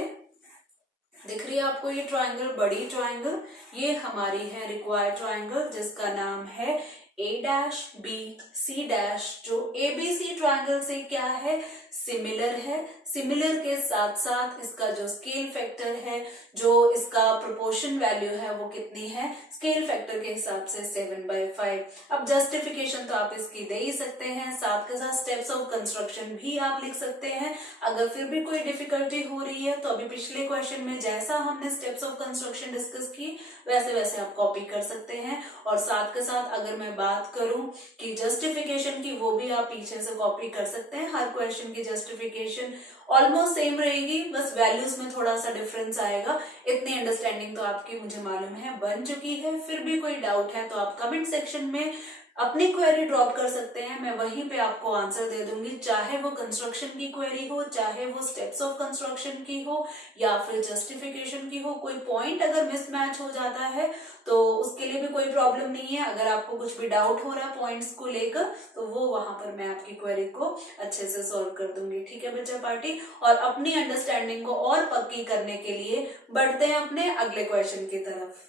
दिख रही है आपको ये ट्रायंगल, बड़ी ट्रायंगल, ये हमारी है रिक्वायर्ड ट्रायंगल जिसका नाम है A dash B C dash, जो ABC ट्रायंगल से क्या है, सिमिलर है। सिमिलर के साथ साथ इसका जो स्केल फैक्टर है, जो इसका प्रोपोर्शन वैल्यू है वो कितनी है, स्केल फैक्टर के हिसाब से 7/5। अब जस्टिफिकेशन तो आप इसकी दे ही सकते हैं, साथ के साथ स्टेप्स ऑफ कंस्ट्रक्शन भी आप लिख सकते हैं। अगर फिर भी कोई डिफिकल्टी हो रही है तो अभी पिछले क्वेश्चन में जैसा हमने स्टेप्स ऑफ कंस्ट्रक्शन डिस्कस की वैसे वैसे आप कॉपी कर सकते हैं। और साथ के साथ अगर मैं बात करूं कि जस्टिफिकेशन की, वो भी आप पीछे से कॉपी कर सकते हैं। हर क्वेश्चन की जस्टिफिकेशन ऑलमोस्ट सेम रहेगी, बस वैल्यूज में थोड़ा सा डिफरेंस आएगा। इतनी अंडरस्टैंडिंग तो आपकी मुझे मालूम है बन चुकी है। फिर भी कोई डाउट है तो आप कमेंट सेक्शन में अपनी क्वेरी ड्रॉप कर सकते हैं, मैं वहीं पे आपको आंसर दे दूंगी, चाहे वो कंस्ट्रक्शन की क्वेरी हो, चाहे वो स्टेप्स ऑफ कंस्ट्रक्शन की हो या फिर जस्टिफिकेशन की हो। कोई पॉइंट अगर मिसमैच हो जाता है तो उसके लिए भी कोई प्रॉब्लम नहीं है। अगर आपको कुछ भी डाउट हो रहा है पॉइंट्स को लेकर तो वो वहां पर मैं आपकी क्वेरी को अच्छे से सॉल्व कर दूंगी। ठीक है बच्चा पार्टी, और अपनी अंडरस्टैंडिंग को और पक्की करने के लिए बढ़ते हैं अपने अगले क्वेश्चन की तरफ।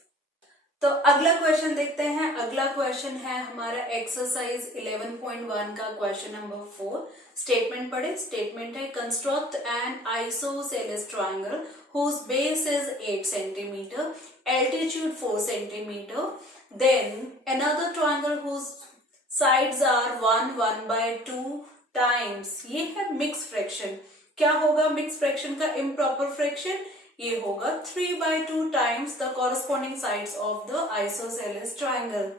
तो अगला क्वेश्चन देखते हैं। अगला क्वेश्चन है हमारा एक्सरसाइज 11.1 का क्वेश्चन नंबर 4। स्टेटमेंट पढ़े। स्टेटमेंट है, construct an isosceles triangle whose base is 8 centimetre, altitude 4 centimetre, then another triangle whose sides are 1/2 times. ये है मिक्स फ्रैक्शन। क्या होगा मिक्स फ्रैक्शन का इम्प्रॉपर फ्रैक्शन, ये होगा 3/2 times the corresponding sides of the isosceles triangle.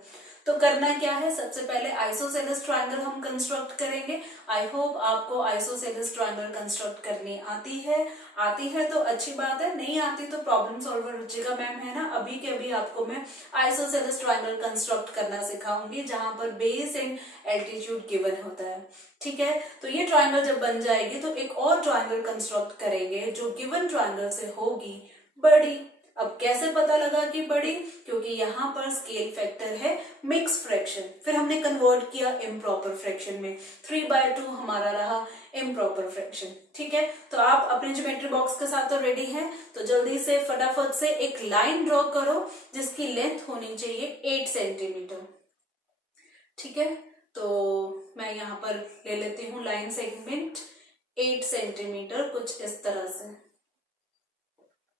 तो करना क्या है, सबसे पहले आइसोसेलेस ट्रायंगल हम कंस्ट्रक्ट करेंगे। आई होप आपको आइसोसेलेस ट्रायंगल कंस्ट्रक्ट करनी आती है तो अच्छी बात है, नहीं आती तो प्रॉब्लम सॉल्वर रुचिका मैम है ना, अभी के अभी आपको मैं आइसोसेलेस ट्रायंगल कंस्ट्रक्ट करना सिखाऊंगी जहां पर बेस एंड एल्टीट्यूड गिवन होता है। ठीक है, तो ये ट्रायंगल जब बन जाएगी तो एक और ट्रायंगल कंस्ट्रक्ट करेंगे जो गिवन ट्रायंगल से होगी बड़ी। अब कैसे पता लगा कि बड़ी, क्योंकि यहाँ पर स्केल फैक्टर है मिक्स फ्रैक्शन, फिर हमने कन्वर्ट किया इम्प्रॉपर फ्रैक्शन में, 3/2 हमारा रहा इम्प्रॉपर फ्रैक्शन। ठीक है, तो आप अपने ज्योमेट्री बॉक्स के साथ तो रेडी हैं, तो जल्दी से फटाफट से एक लाइन ड्रॉ करो जिसकी लेंथ होनी चाहिए 8 सेंटीमीटर। ठीक है, तो मैं यहाँ पर ले लेती हूँ लाइन सेगमेंट 8 सेंटीमीटर, कुछ इस तरह से।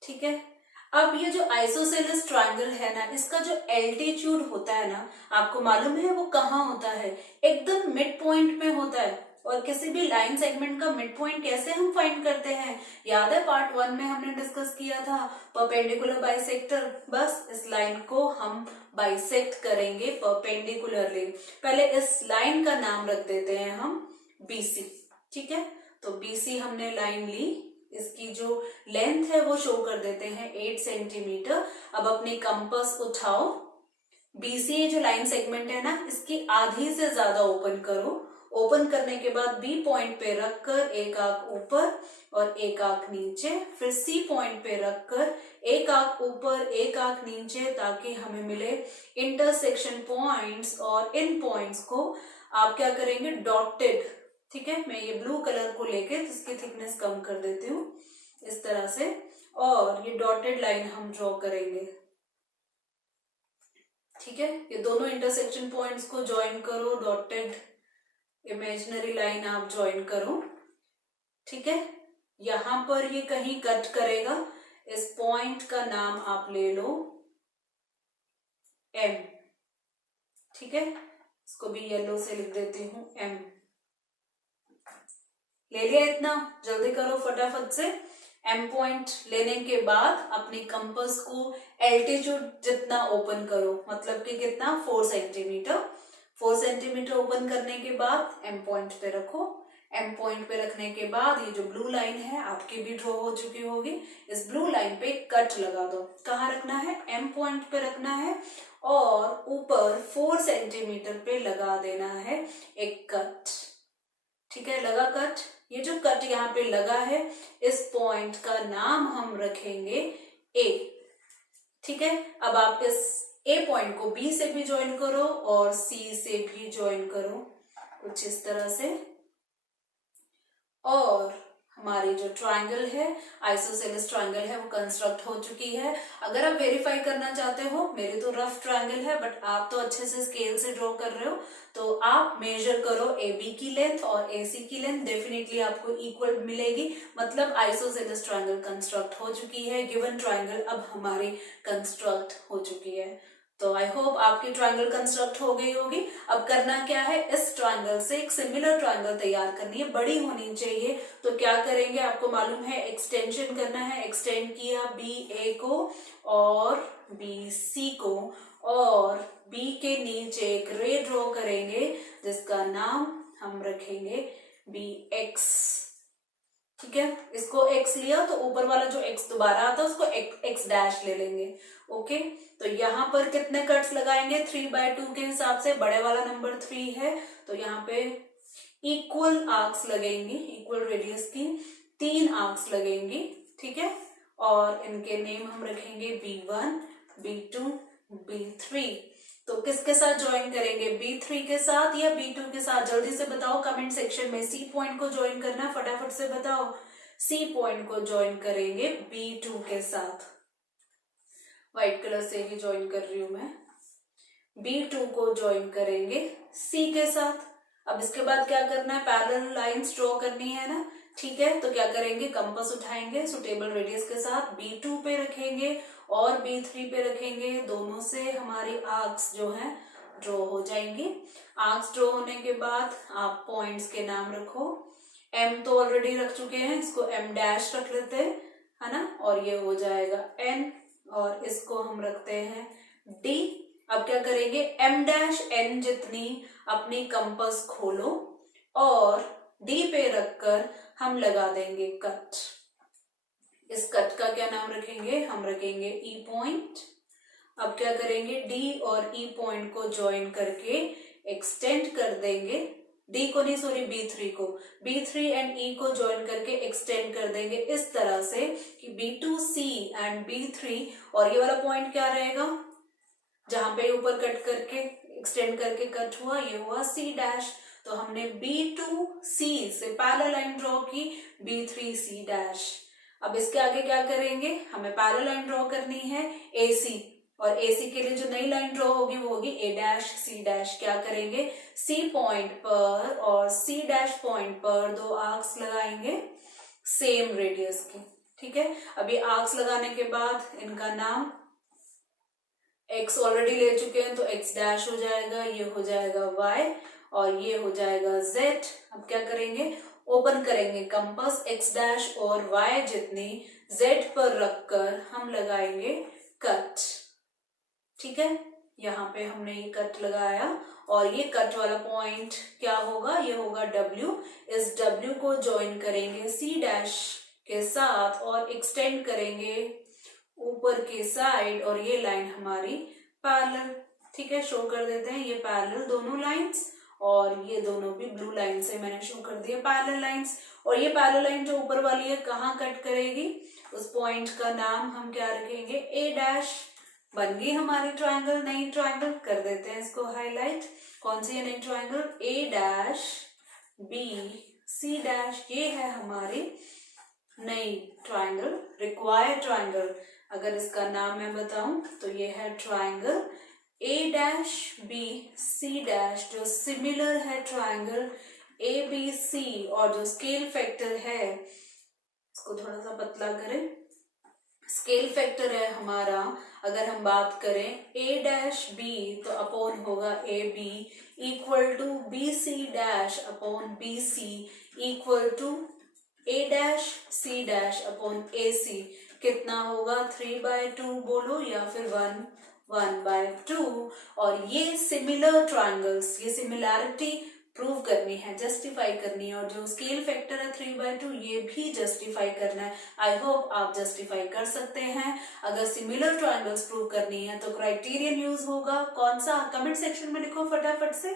ठीक है, अब ये जो आइसोसेलेस ट्रायंगल है ना, इसका जो एल्टीट्यूड होता है ना, आपको मालूम है वो कहाँ होता है, एकदम मिड पॉइंट में होता है। और किसी भी लाइन सेगमेंट का मिड पॉइंट कैसे हम फाइंड करते हैं, याद है पार्ट 1 में हमने डिस्कस किया था, परपेंडिकुलर बाइसेक्टर। बस इस लाइन को हम बाइसेक्ट करेंगे परपेंडिकुलरली। पहले इस लाइन का नाम रख देते हैं हम BC। ठीक है, तो BC हमने लाइन ली, इसकी जो लेंथ है वो शो कर देते हैं 8 सेंटीमीटर। अब अपनी कंपास उठाओ, BC जो लाइन सेगमेंट है ना, इसकी आधी से ज्यादा ओपन करो। ओपन करने के बाद B पॉइंट पे रखकर एक आंख ऊपर और एक आंख नीचे, फिर C पॉइंट पे रखकर एक आंख ऊपर एक आंख नीचे, ताकि हमें मिले इंटरसेक्शन पॉइंट्स। और इन पॉइंट्स को आप क्या करेंगे, डॉटेड ठीक है, मैं ये ब्लू कलर को लेके इसकी थिकनेस कम कर देती हूँ इस तरह से, और ये डॉटेड लाइन हम ड्रॉ करेंगे। ठीक है, ये दोनों इंटरसेक्शन पॉइंट्स को ज्वाइन करो, डॉटेड इमेजिनरी लाइन आप ज्वाइन करो। ठीक है, यहां पर ये कहीं कट करेगा, इस पॉइंट का नाम आप ले लो एम। ठीक है, इसको भी येलो से लिख देती हूं एम। ले लिया इतना, जल्दी करो फटाफट से। एम पॉइंट लेने के बाद अपनी कंपास को एल्टीट्यूड जितना ओपन करो, मतलब कि कितना, 4 सेंटीमीटर। 4 सेंटीमीटर ओपन करने के बाद एम पॉइंट पे रखो। एम पॉइंट पे रखने के बाद ये जो ब्लू लाइन है आपकी भी ड्रॉ हो चुकी होगी, इस ब्लू लाइन पे कट लगा दो। कहाँ रखना है, एम पॉइंट पे रखना है, और ऊपर 4 सेंटीमीटर पे लगा देना है एक कट। ठीक है, लगा कट। ये जो कट यहाँ पे लगा है, इस पॉइंट का नाम हम रखेंगे ए। ठीक है, अब आप इस ए पॉइंट को बी से भी ज्वाइन करो और सी से भी ज्वाइन करो, कुछ इस तरह से। और हमारी जो ट्रायंगल है, आइसोसेलेस ट्रायंगल है, वो कंस्ट्रक्ट हो चुकी है। अगर आप वेरीफाई करना चाहते हो, मेरी तो रफ ट्रायंगल है बट आप तो अच्छे से स्केल से ड्रॉ कर रहे हो, तो आप मेजर करो ए बी की लेंथ और ए सी की लेंथ, डेफिनेटली आपको इक्वल मिलेगी। मतलब आइसोसेलेस ट्रायंगल कंस्ट्रक्ट हो चुकी है, गिवन ट्रायंगल अब हमारी कंस्ट्रक्ट हो चुकी है। तो आई होप आपकी ट्रायंगल कंस्ट्रक्ट हो गई होगी। अब करना क्या है, इस ट्रायंगल से एक सिमिलर ट्रायंगल तैयार करनी है, बड़ी होनी चाहिए। तो क्या करेंगे, आपको मालूम है, एक्सटेंशन करना है। एक्सटेंड किया बी ए को और बी सी को, और बी के नीचे एक रे ड्रॉ करेंगे जिसका नाम हम रखेंगे बी एक्स। ठीक है, इसको x लिया तो ऊपर वाला जो x दोबारा आता है उसको x डैश ले लेंगे। ओके, तो यहाँ पर कितने कट्स लगाएंगे, 3/2 के हिसाब से, बड़े वाला नंबर 3 है तो यहाँ पे इक्वल आर्क्स लगेंगी, इक्वल रेडियस की 3 आर्क्स लगेंगी। ठीक है, और इनके नेम हम रखेंगे B1, B2, B3। तो किसके साथ ज्वाइन करेंगे, B3 के साथ या B2 के साथ, जल्दी से बताओ कमेंट सेक्शन में। सी पॉइंट को ज्वाइन करना है, फटाफट से बताओ। सी पॉइंट को ज्वाइन करेंगे B2 के साथ, व्हाइट कलर से ही ज्वाइन कर रही हूं मैं। B2 को ज्वाइन करेंगे C के साथ। अब इसके बाद क्या करना है, पैरेलल लाइंस ड्रॉ करनी है ना। ठीक है, तो क्या करेंगे, कंपास उठाएंगे, सुटेबल रेडियस के साथ B2 पे रखेंगे और B3 पे रखेंगे। दोनों से हमारी आर्क्स जो है ड्रॉ हो जाएंगी। आर्क्स ड्रॉ होने के बाद आप पॉइंट्स के नाम रखो। M तो ऑलरेडी रख चुके हैं, इसको M डैश रख लेते हैं, है ना, और ये हो जाएगा N, और इसको हम रखते हैं D। अब क्या करेंगे, M डैश N जितनी अपनी कंपास खोलो और D पे रखकर हम लगा देंगे कट। इस कट का क्या नाम रखेंगे, हम रखेंगे E पॉइंट। अब क्या करेंगे, D और E पॉइंट को ज्वाइन करके एक्सटेंड कर देंगे, D को नहीं सॉरी B3 को, B3 एंड E को ज्वाइन करके एक्सटेंड कर देंगे इस तरह से कि B2C एंड B3, और ये वाला पॉइंट क्या रहेगा, जहां पे ऊपर कट करके एक्सटेंड करके कट हुआ, ये हुआ C डैश। तो हमने B2C से पैरेलल लाइन ड्रॉ की, B3C डैश। अब इसके आगे क्या करेंगे, हमें पैरेलल लाइन ड्रॉ करनी है AC, और AC के लिए जो नई लाइन ड्रॉ होगी वो होगी A डैश C डैश। क्या करेंगे, C पॉइंट पर और C डैश पॉइंट पर 2 आर्क्स लगाएंगे सेम रेडियस की। ठीक है, अभी आर्क्स लगाने के बाद इनका नाम, x ऑलरेडी ले चुके हैं तो x डैश हो जाएगा, ये हो जाएगा y और ये हो जाएगा z। अब क्या करेंगे, ओपन करेंगे कंपास, x डैश और y जितनी z पर रखकर हम लगाएंगे कट। ठीक है, यहाँ पे हमने ये कट लगाया और ये कट वाला पॉइंट क्या होगा, ये होगा W। इस W को ज्वाइन करेंगे C डैश के साथ और एक्सटेंड करेंगे ऊपर के साइड, और ये लाइन हमारी पैरेलल। ठीक है, शो कर देते हैं, ये पैरेलल दोनों लाइंस, और ये दोनों भी ब्लू लाइन से मैंने शो कर दिया पैरेलल लाइंस। और ये पैरेलल लाइन जो ऊपर वाली है कहाँ कट करेगी, उस पॉइंट का नाम हम क्या रखेंगे, A डैश। बन गई हमारी ट्रायंगल, नई ट्रायंगल। कर देते हैं इसको हाईलाइट, कौन सी है नई triangle, A dash B C dash, ये है हमारी नई ट्राइंगल, रिक्वायर्ड ट्राइंगल। अगर इसका नाम मैं बताऊं तो ये है triangle A dash B C dash, जो सिमिलर है ट्राइंगल ए बी सी, और जो स्केल फैक्टर है, इसको थोड़ा सा पतला करें, स्केल फैक्टर है हमारा, अगर हम बात करें ए डैश बी तो अपॉन होगा A B, equal to B C dash upon B C, equal to A dash C dash upon A C. कितना होगा? 3/2 बोलो या फिर 1/2। और ये सिमिलर ट्राइंगल्स, ये सिमिलैरिटी प्रूव करनी है, जस्टिफाई करनी है, और जो स्केल फैक्टर है 3/2 ये भी जस्टिफाई करना है। आई होप आप जस्टिफाई कर सकते हैं। अगर सिमिलर ट्राइंगल्स प्रूव करनी है तो क्राइटेरियन यूज होगा, कौन सा? कमेंट सेक्शन में लिखो फटाफट से।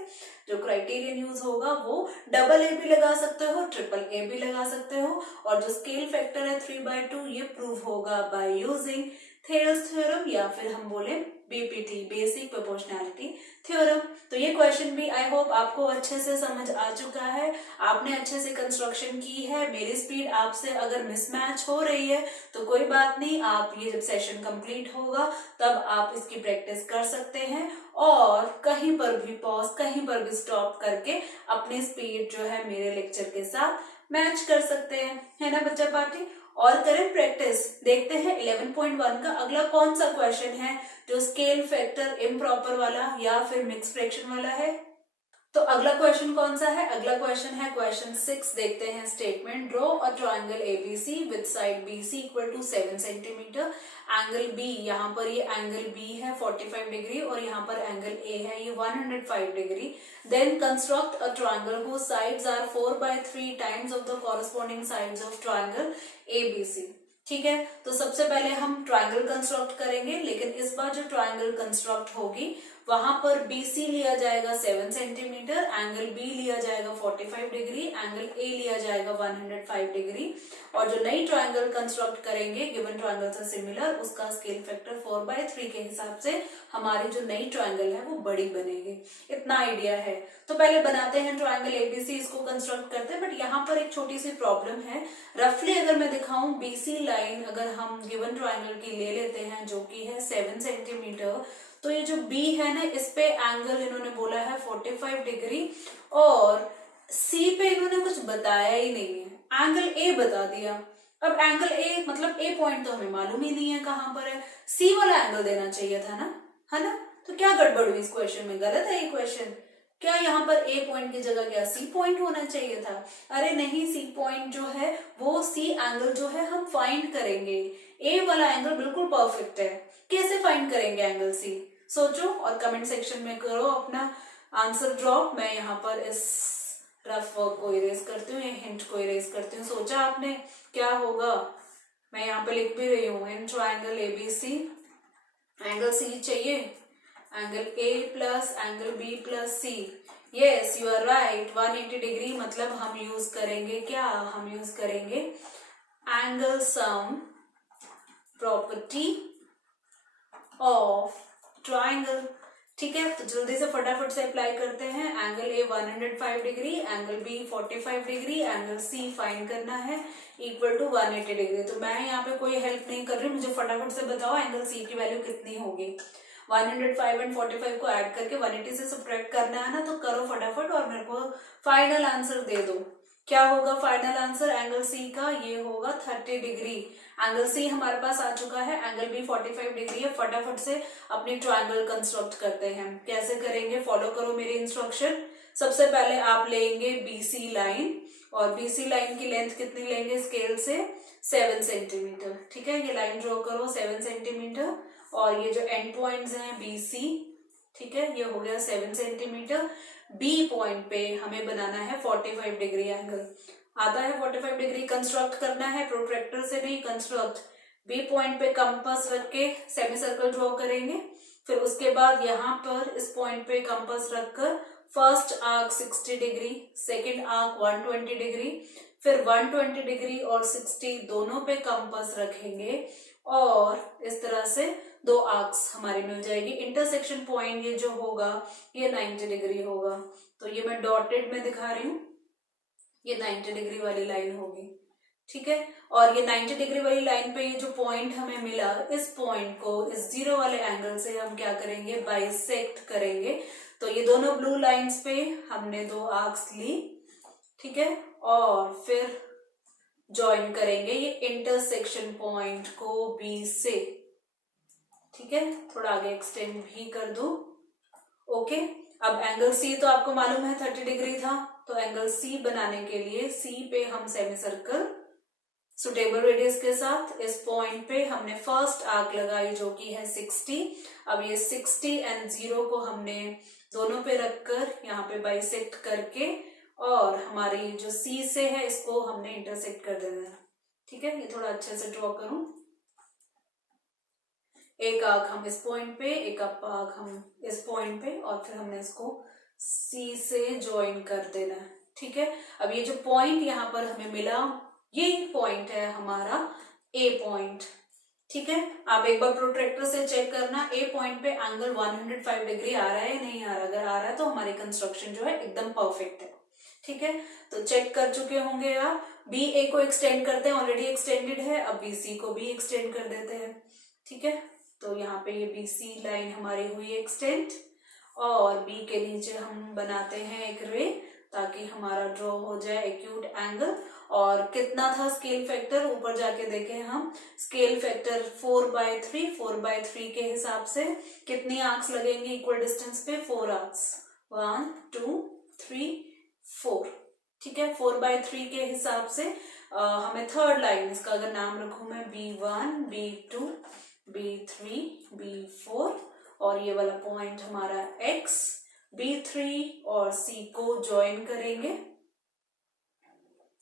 जो क्राइटेरियन यूज होगा वो डबल ए भी लगा सकते हो, ट्रिपल ए भी लगा सकते हो, और जो स्केल फैक्टर है 3/2 ये प्रूव होगा बाय यूजिंग थेल्स थ्योरम, या फिर हम बोले बीपीटी, बेसिक प्रोपोर्शनैलिटी थ्योरम। तो ये क्वेश्चन भी आई होप आपको अच्छे से समझ आ चुका है, आपने अच्छे से कंस्ट्रक्शन की है। मेरी स्पीड आपसे अगर मिसमैच हो रही है तो कोई बात नहीं, आप ये जब सेशन कंप्लीट होगा तब आप इसकी प्रैक्टिस कर सकते हैं, और कहीं पर भी पॉज, कहीं पर भी स्टॉप करके अपनी स्पीड जो है मेरे लेक्चर के साथ मैच कर सकते हैं, है ना बच्चा पार्टी? और करें प्रैक्टिस। देखते हैं 11.1 का अगला कौन सा क्वेश्चन है जो स्केल फैक्टर इम्प्रॉपर वाला या फिर मिक्स फ्रैक्शन वाला है। तो अगला क्वेश्चन कौन सा है? अगला क्वेश्चन है क्वेश्चन 6। देखते हैं statement. Draw a triangle ABC with side BC equal to 7 centimetre, angle B, यहाँ पर ये एंगल बी है 45 डिग्री, और यहाँ पर एंगल ए है ये 105 degree. Then construct a triangle whose sides are 4/3 times of the corresponding sides of triangle ABC. ठीक है, तो सबसे पहले हम ट्राइंगल कंस्ट्रक्ट करेंगे, लेकिन इस बार जो ट्राइंगल कंस्ट्रक्ट होगी वहां पर BC लिया जाएगा 7 सेंटीमीटर, एंगल B लिया जाएगा 45 डिग्री, एंगल A लिया जाएगा 105 डिग्री, और जो नई ट्राइंगल कंस्ट्रक्ट करेंगे गिवन ट्राइंगल से सिमिलर, उसका स्केल फैक्टर 4/3 के हिसाब से हमारी जो नई ट्राइंगल है वो बड़ी बनेगी। इतना आइडिया है। तो पहले बनाते हैं ट्राइंगल ABC, इसको कंस्ट्रक्ट करते हैं। बट यहाँ पर एक छोटी सी प्रॉब्लम है। रफली अगर मैं दिखाऊं, BC लाइन अगर हम गिवन ट्राइंगल की ले लेते हैं जो कि है 7 सेंटीमीटर, तो ये जो B है ना, इस पे एंगल इन्होंने बोला है 45 डिग्री, और C पे इन्होंने कुछ बताया ही नहीं है, एंगल A बता दिया। अब एंगल A मतलब A पॉइंट तो हमें मालूम ही नहीं है कहां पर है, C वाला एंगल देना चाहिए था ना, है ना? तो क्या गड़बड़ हुई इस क्वेश्चन में? गलत है ये क्वेश्चन। क्या यहाँ पर A पॉइंट की जगह क्या C पॉइंट होना चाहिए था? अरे नहीं, C पॉइंट जो है वो C एंगल जो है हम फाइंड करेंगे। A वाला एंगल बिल्कुल परफेक्ट है, कैसे फाइंड करेंगे एंगल C? सोचो और कमेंट सेक्शन में करो अपना आंसर ड्रॉप। मैं यहाँ पर इस रफ वर्क को इरेज करती हूँ, हिंट को इरेज करती हूँ। सोचा आपने क्या होगा? मैं यहाँ पे लिख भी रही हूँ, in triangle ABC angle C चाहिए, angle A plus angle B plus C। Yes, you are right, 180 degree. मतलब हम यूज करेंगे क्या? हम यूज करेंगे angle sum property of triangle. ठीक है, तो जल्दी से फटाफट से अप्लाई करते हैं। Angle A 105 degree, angle B 45 degree, angle C find करना है इक्वल टू 180 डिग्री। तो मैं यहाँ पे कोई हेल्प नहीं कर रही, मुझे फटाफट से बताओ एंगल C की वैल्यू कितनी होगी। 105 एंड 45 को ऐड करके 180 से सब्ट्रैक्ट करना है ना, तो करो फटाफट और मेरे को फाइनल आंसर दे दो। क्या होगा फाइनल आंसर एंगल C का? ये होगा 30 डिग्री। एंगल C हमारे पास आ चुका है, एंगल B 45 डिग्री है। फटाफट से अपनी ट्राइंगल कंस्ट्रक्ट करते हैं। कैसे करेंगे? फॉलो करो मेरी इंस्ट्रक्शन। सबसे पहले आप लेंगे BC लाइन, और BC लाइन की लेंथ कितनी लेंगे स्केल से? 7 सेंटीमीटर। ठीक है, ये लाइन ड्रॉ करो 7 सेंटीमीटर, और ये जो एंड पॉइंट्स हैं BC, ठीक है, ये हो गया 7 सेंटीमीटर। B पॉइंट पे हमें बनाना है 45 डिग्री एंगल। आता है 45 डिग्री कंस्ट्रक्ट करना है, प्रोट्रैक्टर से नहीं, कंस्ट्रक्ट। B पॉइंट पे कंपास रख के सेमी सर्कल ड्रॉ करेंगे। फिर उसके बाद यहाँ पर इस पॉइंट पे कंपास रखकर first arc 60 degree, second arc 120 degree, फिर 120 डिग्री और 60 दोनों पे कंपास रखेंगे, और इस तरह से 2 आर्क्स हमारी मिल जाएगी। इंटरसेक्शन पॉइंट ये जो होगा ये 90 डिग्री होगा। तो ये मैं डॉटेड में दिखा रही हूँ, ये 90 डिग्री वाली लाइन होगी, ठीक है। और ये 90 डिग्री वाली लाइन पे ये जो पॉइंट हमें मिला, इस पॉइंट को इस जीरो वाले एंगल से हम क्या करेंगे, बाइसेक्ट करेंगे। तो ये दोनों ब्लू लाइंस पे हमने दो आर्क्स ली, ठीक है, और फिर ज्वाइन करेंगे ये इंटरसेक्शन पॉइंट को बी से, ठीक है। थोड़ा आगे एक्सटेंड भी कर दो, ओके। अब एंगल सी तो आपको मालूम है 30 डिग्री था, तो एंगल सी बनाने के लिए सी पे हम सेमी सर्कल सुटेबल रेडियस के साथ इस पॉइंट पे हमने फर्स्ट आर्क लगाई जो कि है 60। अब ये 60 एंड 0 को हमने दोनों पे रखकर यहाँ पे बाइसेक्ट करके और हमारी जो सी से है इसको हमने इंटरसेक्ट कर देना है, ठीक है। ये थोड़ा अच्छे से ड्रॉ करूं, एक आर्क हम इस पॉइंट पे, एक आर्क हम इस पॉइंट पे, और फिर हमने इसको सी से ज्वाइन कर देना है, ठीक है। अब ये जो पॉइंट यहाँ पर हमें मिला, ये पॉइंट है हमारा ए पॉइंट, ठीक है। आप एक बार प्रोट्रैक्टर से चेक करना ए पॉइंट पे एंगल 105 डिग्री आ रहा है या नहीं आ रहा। अगर आ रहा है तो हमारी कंस्ट्रक्शन जो है एकदम परफेक्ट है, ठीक है। तो चेक कर चुके होंगे आप। बी ए को एक्सटेंड करते हैं, ऑलरेडी एक्सटेंडेड है, अब बी सी को भी एक्सटेंड कर देते हैं, ठीक है। तो यहाँ पे ये बी सी लाइन हमारी हुई एक्सटेंड, और बी के नीचे हम बनाते हैं एक रे ताकि हमारा ड्रॉ हो जाए एक्यूट एंगल। और कितना था स्केल फैक्टर, ऊपर जाके देखें हम, स्केल फैक्टर 4/3, 4/3 के हिसाब से कितनी आर्क्स लगेंगे इक्वल डिस्टेंस पे, 4 आर्क्स, 1 2 3 4, ठीक है। 4/3 के हिसाब से हमें थर्ड लाइन, इसका अगर नाम रखूं मैं B1 B2 B3 B4, और ये वाला पॉइंट हमारा X, B3 और C को ज्वाइन करेंगे,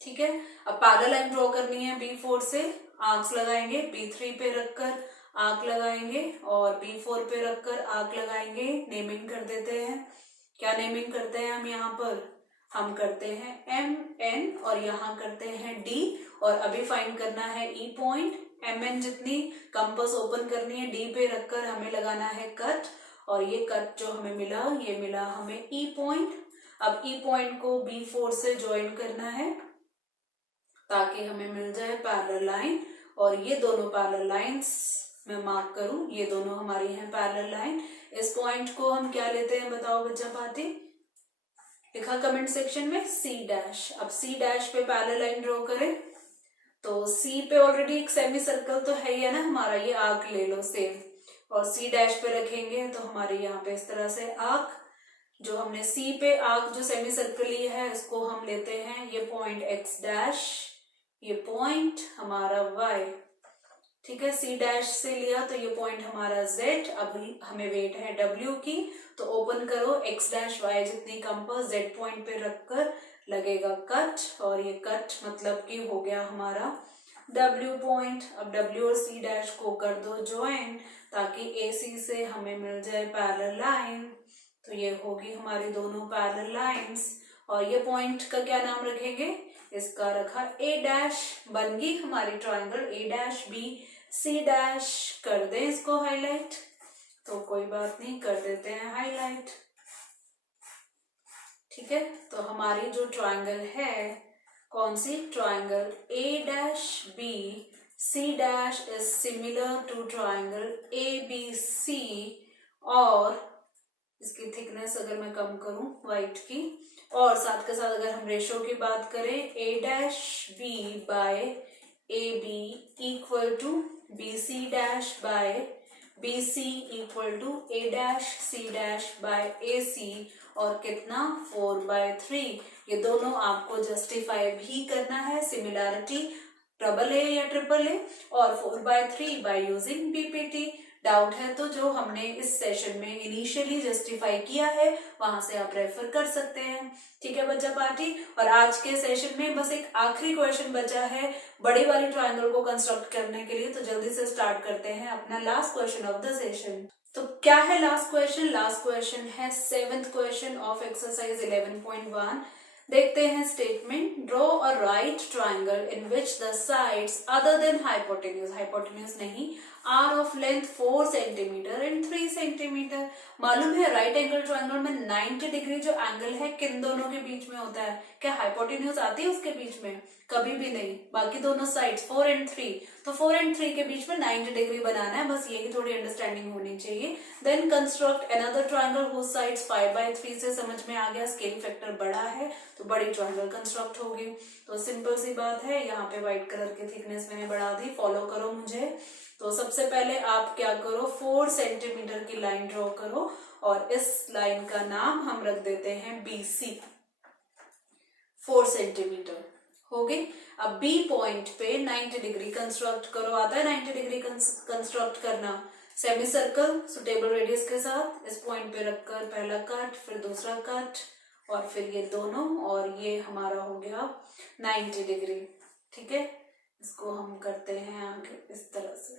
ठीक है। अब पैरेलल लाइन ड्रॉ करनी है B4 से, आर्क्स लगाएंगे, B3 पे रखकर आर्क लगाएंगे और B4 पे रखकर आर्क लगाएंगे। नेमिंग कर देते हैं, क्या नेमिंग करते हैं हम यहाँ पर, हम करते हैं MN और यहाँ करते हैं D, और अभी फाइंड करना है E पॉइंट। MN जितनी कंपास ओपन करनी है, D पे रखकर हमें लगाना है कट, और ये कट जो हमें मिला, ये मिला हमें E पॉइंट। अब E पॉइंट को B4 से ज्वाइन करना है ताकि हमें मिल जाए पैरेलल लाइन, और ये दोनों पैरेलल लाइंस मैं मार्क करूं, ये दोनों हमारी हैं पैरेलल लाइन। इस पॉइंट को हम क्या लेते हैं बताओ बच्चा पाती, लिखा कमेंट सेक्शन में C डैश। अब C डैश पे पैरेलल लाइन ड्रॉ करें, तो C पे ऑलरेडी एक सेमी सर्कल तो है ही है ना हमारा, ये आर्क ले लो सेम, और C डैश पे रखेंगे तो हमारे यहाँ पे इस तरह से आर्क, जो हमने C पे आर्क जो सेमी सर्कल लिया है इसको हम लेते हैं ये पॉइंट X डैश, ये पॉइंट हमारा Y, ठीक है। C डैश से लिया तो ये पॉइंट हमारा Z, अभी हमें वेट है W की, तो ओपन करो, X डैश Y जितनी कंपास Z पॉइंट पे रखकर लगेगा कट, और ये कट मतलब कि हो गया हमारा W पॉइंट। अब W और C डैश को कर दो ज्वाइन ताकि AC से हमें मिल जाए पैरेलल लाइन, तो ये होगी हमारी दोनों पैरेलल लाइंस। और ये पॉइंट का क्या नाम रखेंगे, इसका रखा A डैश, बन गई हमारी triangle A dash B C dash. कर दें इसको हाईलाइट, तो कोई बात नहीं, कर देते हैं हाईलाइट, ठीक है। तो हमारी जो ट्राइंगल है कौन सी, triangle A dash B C dash is similar to triangle ABC, और इसकी थिकनेस अगर मैं कम करूं व्हाइट की, और साथ के साथ अगर हम रेशो की बात करें A dash B by AB equal to BC dash by BC equal to A dash C dash by AC, और कितना 4/3। ये दोनों आपको जस्टिफाई भी करना है, सिमिलैरिटी AA या AAA, और 4/3 बाय यूजिंग PPT। डाउट है तो जो हमने इस सेशन में इनिशियली जस्टिफाई किया है वहां से आप रेफर कर सकते हैं, ठीक है बच्चा पार्टी। और आज के सेशन में बस एक आखिरी क्वेश्चन बचा है बड़ी वाली ट्रायंगल को कंस्ट्रक्ट करने के लिए, तो जल्दी से स्टार्ट करते हैं अपना last question of the session. तो क्या है लास्ट क्वेश्चन, लास्ट क्वेश्चन है 7th क्वेश्चन ऑफ एक्सरसाइज 11.1। देखते हैं statement, draw a right triangle in which the sides other than hypotenuse, hypotenuse नहीं are of length 4 centimetre and 3 centimetre. मालूम है right angle triangle में 90 डिग्री जो angle है किन दोनों के बीच में होता है? क्या हाइपोटेन्यूज आती है उसके बीच में? कभी भी नहीं। बाकी दोनों साइड्स 4 एंड 3, तो 4 एंड 3 के बीच में 90 डिग्री बनाना है, बस यही थोड़ी अंडरस्टैंडिंग होनी चाहिए। Then construct another triangle whose sides 5/3 से समझ में आ गया, स्केल फैक्टर बड़ा है तो बड़ी ट्रायंगल कंस्ट्रक्ट होगी। तो सिंपल सी बात है, यहाँ पे व्हाइट कलर की थिकनेस मैंने बढ़ा दी, फॉलो करो मुझे। तो सबसे पहले आप क्या करो, 4 सेंटीमीटर की लाइन ड्रॉ करो और इस लाइन का नाम हम रख देते हैं BC। 4 सेंटीमीटर हो गई। अब बी पॉइंट पे 90 डिग्री कंस्ट्रक्ट करो। आता है 90 डिग्री कंस्ट्रक्ट करना? सेमी सर्कल सुटेबल रेडियस के साथ इस पॉइंट पे रखकर पहला कट, फिर दूसरा कट और फिर ये दोनों, और ये हमारा हो गया 90 डिग्री। ठीक है, इसको हम करते हैं आगे इस तरह से।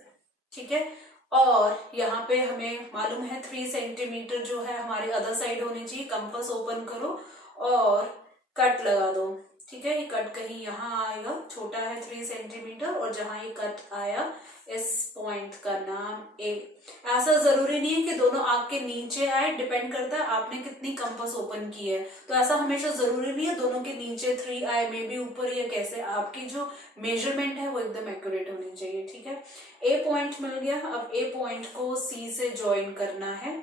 ठीक है, और यहाँ पे हमें मालूम है 3 सेंटीमीटर जो है हमारी अदर साइड होनी चाहिए। कंपास ओपन करो और कट लगा दो। ठीक है, ये कट कहीं यहाँ आएगा, छोटा है 3 सेंटीमीटर, और जहां ये कट आया इस पॉइंट का नाम ए। ऐसा जरूरी नहीं है कि दोनों आग के नीचे आए, डिपेंड करता है आपने कितनी कंपास ओपन की है। तो ऐसा हमेशा जरूरी नहीं है दोनों के नीचे 3 आए, मे बी ऊपर या कैसे। आपकी जो मेजरमेंट है वो एकदम एक्यूरेट होनी चाहिए। ठीक है, ए पॉइंट मिल गया। अब ए पॉइंट को सी से ज्वाइन करना है।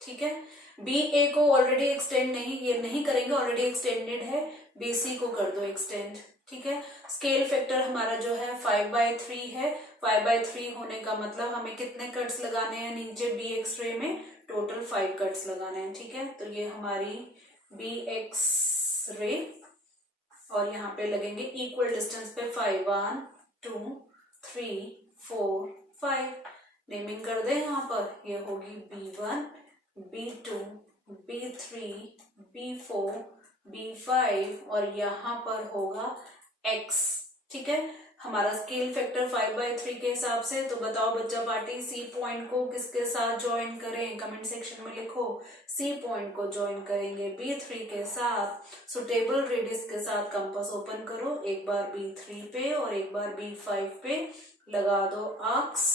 ठीक है, बी ए को ऑलरेडी एक्सटेंड नहीं करेंगे, ऑलरेडी एक्सटेंडेड है। बी सी को कर दो एक्सटेंड। ठीक है, स्केल फैक्टर हमारा जो है 5/3 है। 5/3 होने का मतलब हमें कितने कट्स लगाने हैं नीचे बी एक्स रे में? टोटल 5 कट्स लगाने हैं। ठीक है, तो ये हमारी बी एक्स रे, और यहाँ पे लगेंगे इक्वल डिस्टेंस पे 5, 1 2 3 4 5। नेमिंग कर दे यहाँ पर, ये होगी B1 B2 B3 B4 B5 और यहाँ पर होगा X। ठीक है, हमारा स्केल फैक्टर 5/3 के हिसाब से। तो बताओ बच्चा पार्टी, सी पॉइंट को किसके साथ ज्वाइन करें? कमेंट सेक्शन में लिखो। सी पॉइंट को ज्वाइन करेंगे B3 के साथ, सुटेबल रेडियस के साथ। कंपास ओपन करो, एक बार B3 पे और एक बार B5 पे लगा दो आर्क्स।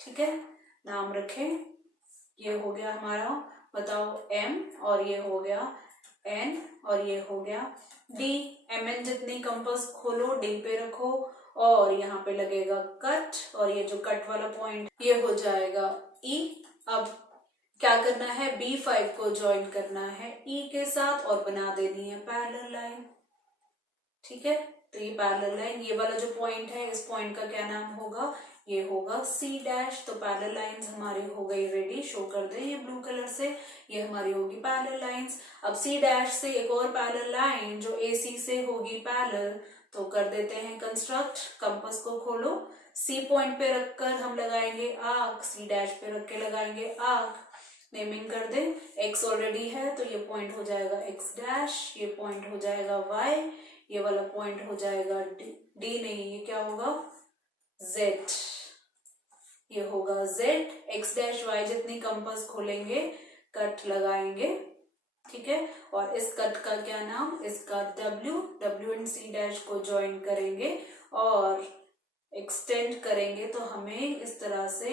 ठीक है, नाम रखें। ये हो गया हमारा, बताओ M, और ये हो गया N, और ये हो गया D। MN जितनी कंपास खोलो D पे रखो, और यहाँ पे लगेगा कट, और ये जो कट वाला पॉइंट ये हो जाएगा E। अब क्या करना है, B5 को ज्वाइन करना है E के साथ और बना देनी है पैरेलल लाइन। ठीक है, तो ये पैरेलल लाइन, ये वाला जो पॉइंट है इस पॉइंट का क्या नाम होगा? ये होगा C'। तो पैरेलल लाइंस हमारी हो गई रेडी, शो कर दे ये ब्लू कलर से, ये हमारी होगी पैरेलल लाइंस। अब C' से एक और पैरेलल लाइन जो AC से होगी पैरेलल, तो कर देते हैं कंस्ट्रक्ट। कंपास को खोलो, C पॉइंट पे रखकर हम लगाएंगे आर्क, C' पे रख के लगाएंगे आर्क। नेमिंग कर दे, X ऑलरेडी है तो ये पॉइंट हो जाएगा X', ये पॉइंट हो जाएगा Y, ये वाला पॉइंट हो जाएगा D नहीं, ये क्या होगा? Z। ये होगा Z। X', Y जितनी कंपास खोलेंगे कट लगाएंगे। ठीक है, और इस कट का क्या नाम? इसका W एंड C' को ज्वाइन करेंगे और एक्सटेंड करेंगे, तो हमें इस तरह से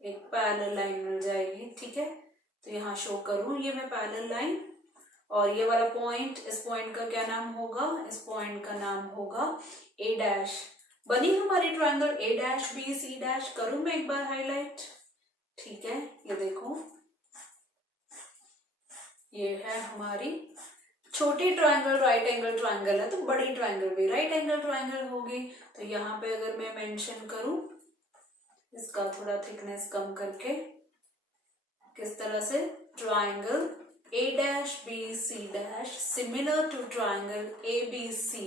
एक पैरेलल लाइन मिल जाएगी। ठीक है, तो यहाँ शो करूं ये मैं पैरेलल लाइन, और ये वाला पॉइंट, इस पॉइंट का क्या नाम होगा? इस पॉइंट का नाम होगा A'। बनी हमारी ट्रायंगल A', करूं मैं एक बार हाईलाइट। ठीक है, ये देखो, ये है हमारी छोटी ट्रायंगल। राइट एंगल ट्रायंगल है तो बड़ी ट्रायंगल भी राइट एंगल ट्रायंगल होगी। तो यहाँ पे अगर मैं मेंशन करूं, इसका थोड़ा थिकनेस कम करके, किस तरह से? Triangle A', BC' similar to triangle ABC,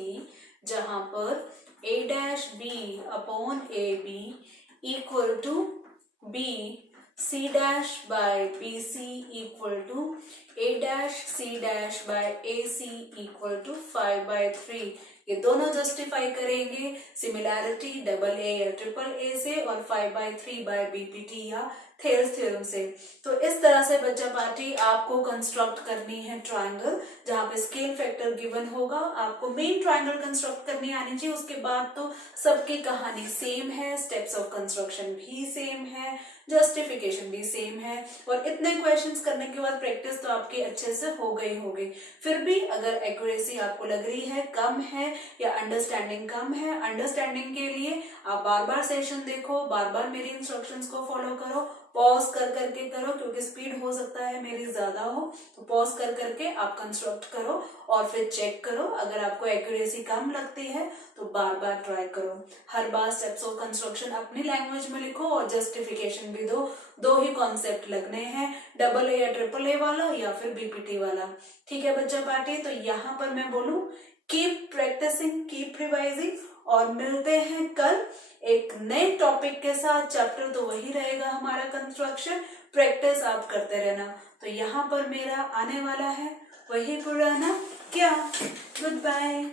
जहां पर A', B upon AB equal to B, C' by BC equal to A', C' by AC equal to 5/3। ये दोनों जस्टिफाई करेंगे सिमिलैरिटी डबल ए या ट्रिपल ए से और 5/3 bye BPT या Thales theorem से। तो इस तरह से बच्चा पार्टी आपको कंस्ट्रक्ट करनी है ट्रायंगल, जहां पे स्केल फैक्टर गिवन होगा। आपको मेन ट्रायंगल कंस्ट्रक्ट करनी आनी चाहिए, उसके बाद तो सबकी कहानी सेम है, स्टेप्स ऑफ कंस्ट्रक्शन भी सेम है, जस्टिफिकेशन भी सेम है। और इतने क्वेश्चंस करने के बाद प्रैक्टिस तो आपकी अच्छे से हो गई। फिर भी अगर एक्यूरेसी आपको लग रही है कम है या अंडरस्टैंडिंग कम है, अंडरस्टैंडिंग के लिए आप बार बार सेशन देखो, बार बार मेरी इंस्ट्रक्शंस को फॉलो करो, पॉज कर करके करो, क्योंकि स्पीड हो सकता है मेरी ज्यादा हो, तो पॉज कर करके आप कंस्ट्रक्ट करो और फिर चेक करो। अगर आपको एक्यूरेसी कम लगती है तो बार बार ट्राई करो। हर बार स्टेप्स ऑफ कंस्ट्रक्शन अपनी लैंग्वेज में लिखो और जस्टिफिकेशन भी दो ही कॉन्सेप्ट लगने हैं, डबल ए या ट्रिपल ए वाला या फिर बीपीटी वाला। ठीक है बच्चा पार्टी, तो यहाँ पर मैं बोलूं कीप प्रैक्टिसिंग, कीप रिवाइजिंग, और मिलते हैं कल एक नए टॉपिक के साथ। चैप्टर तो वही रहेगा हमारा कंस्ट्रक्शन, प्रैक्टिस आप करते रहना। तो यहाँ पर मेरा आने वाला है वही पुराना क्या। Good bye.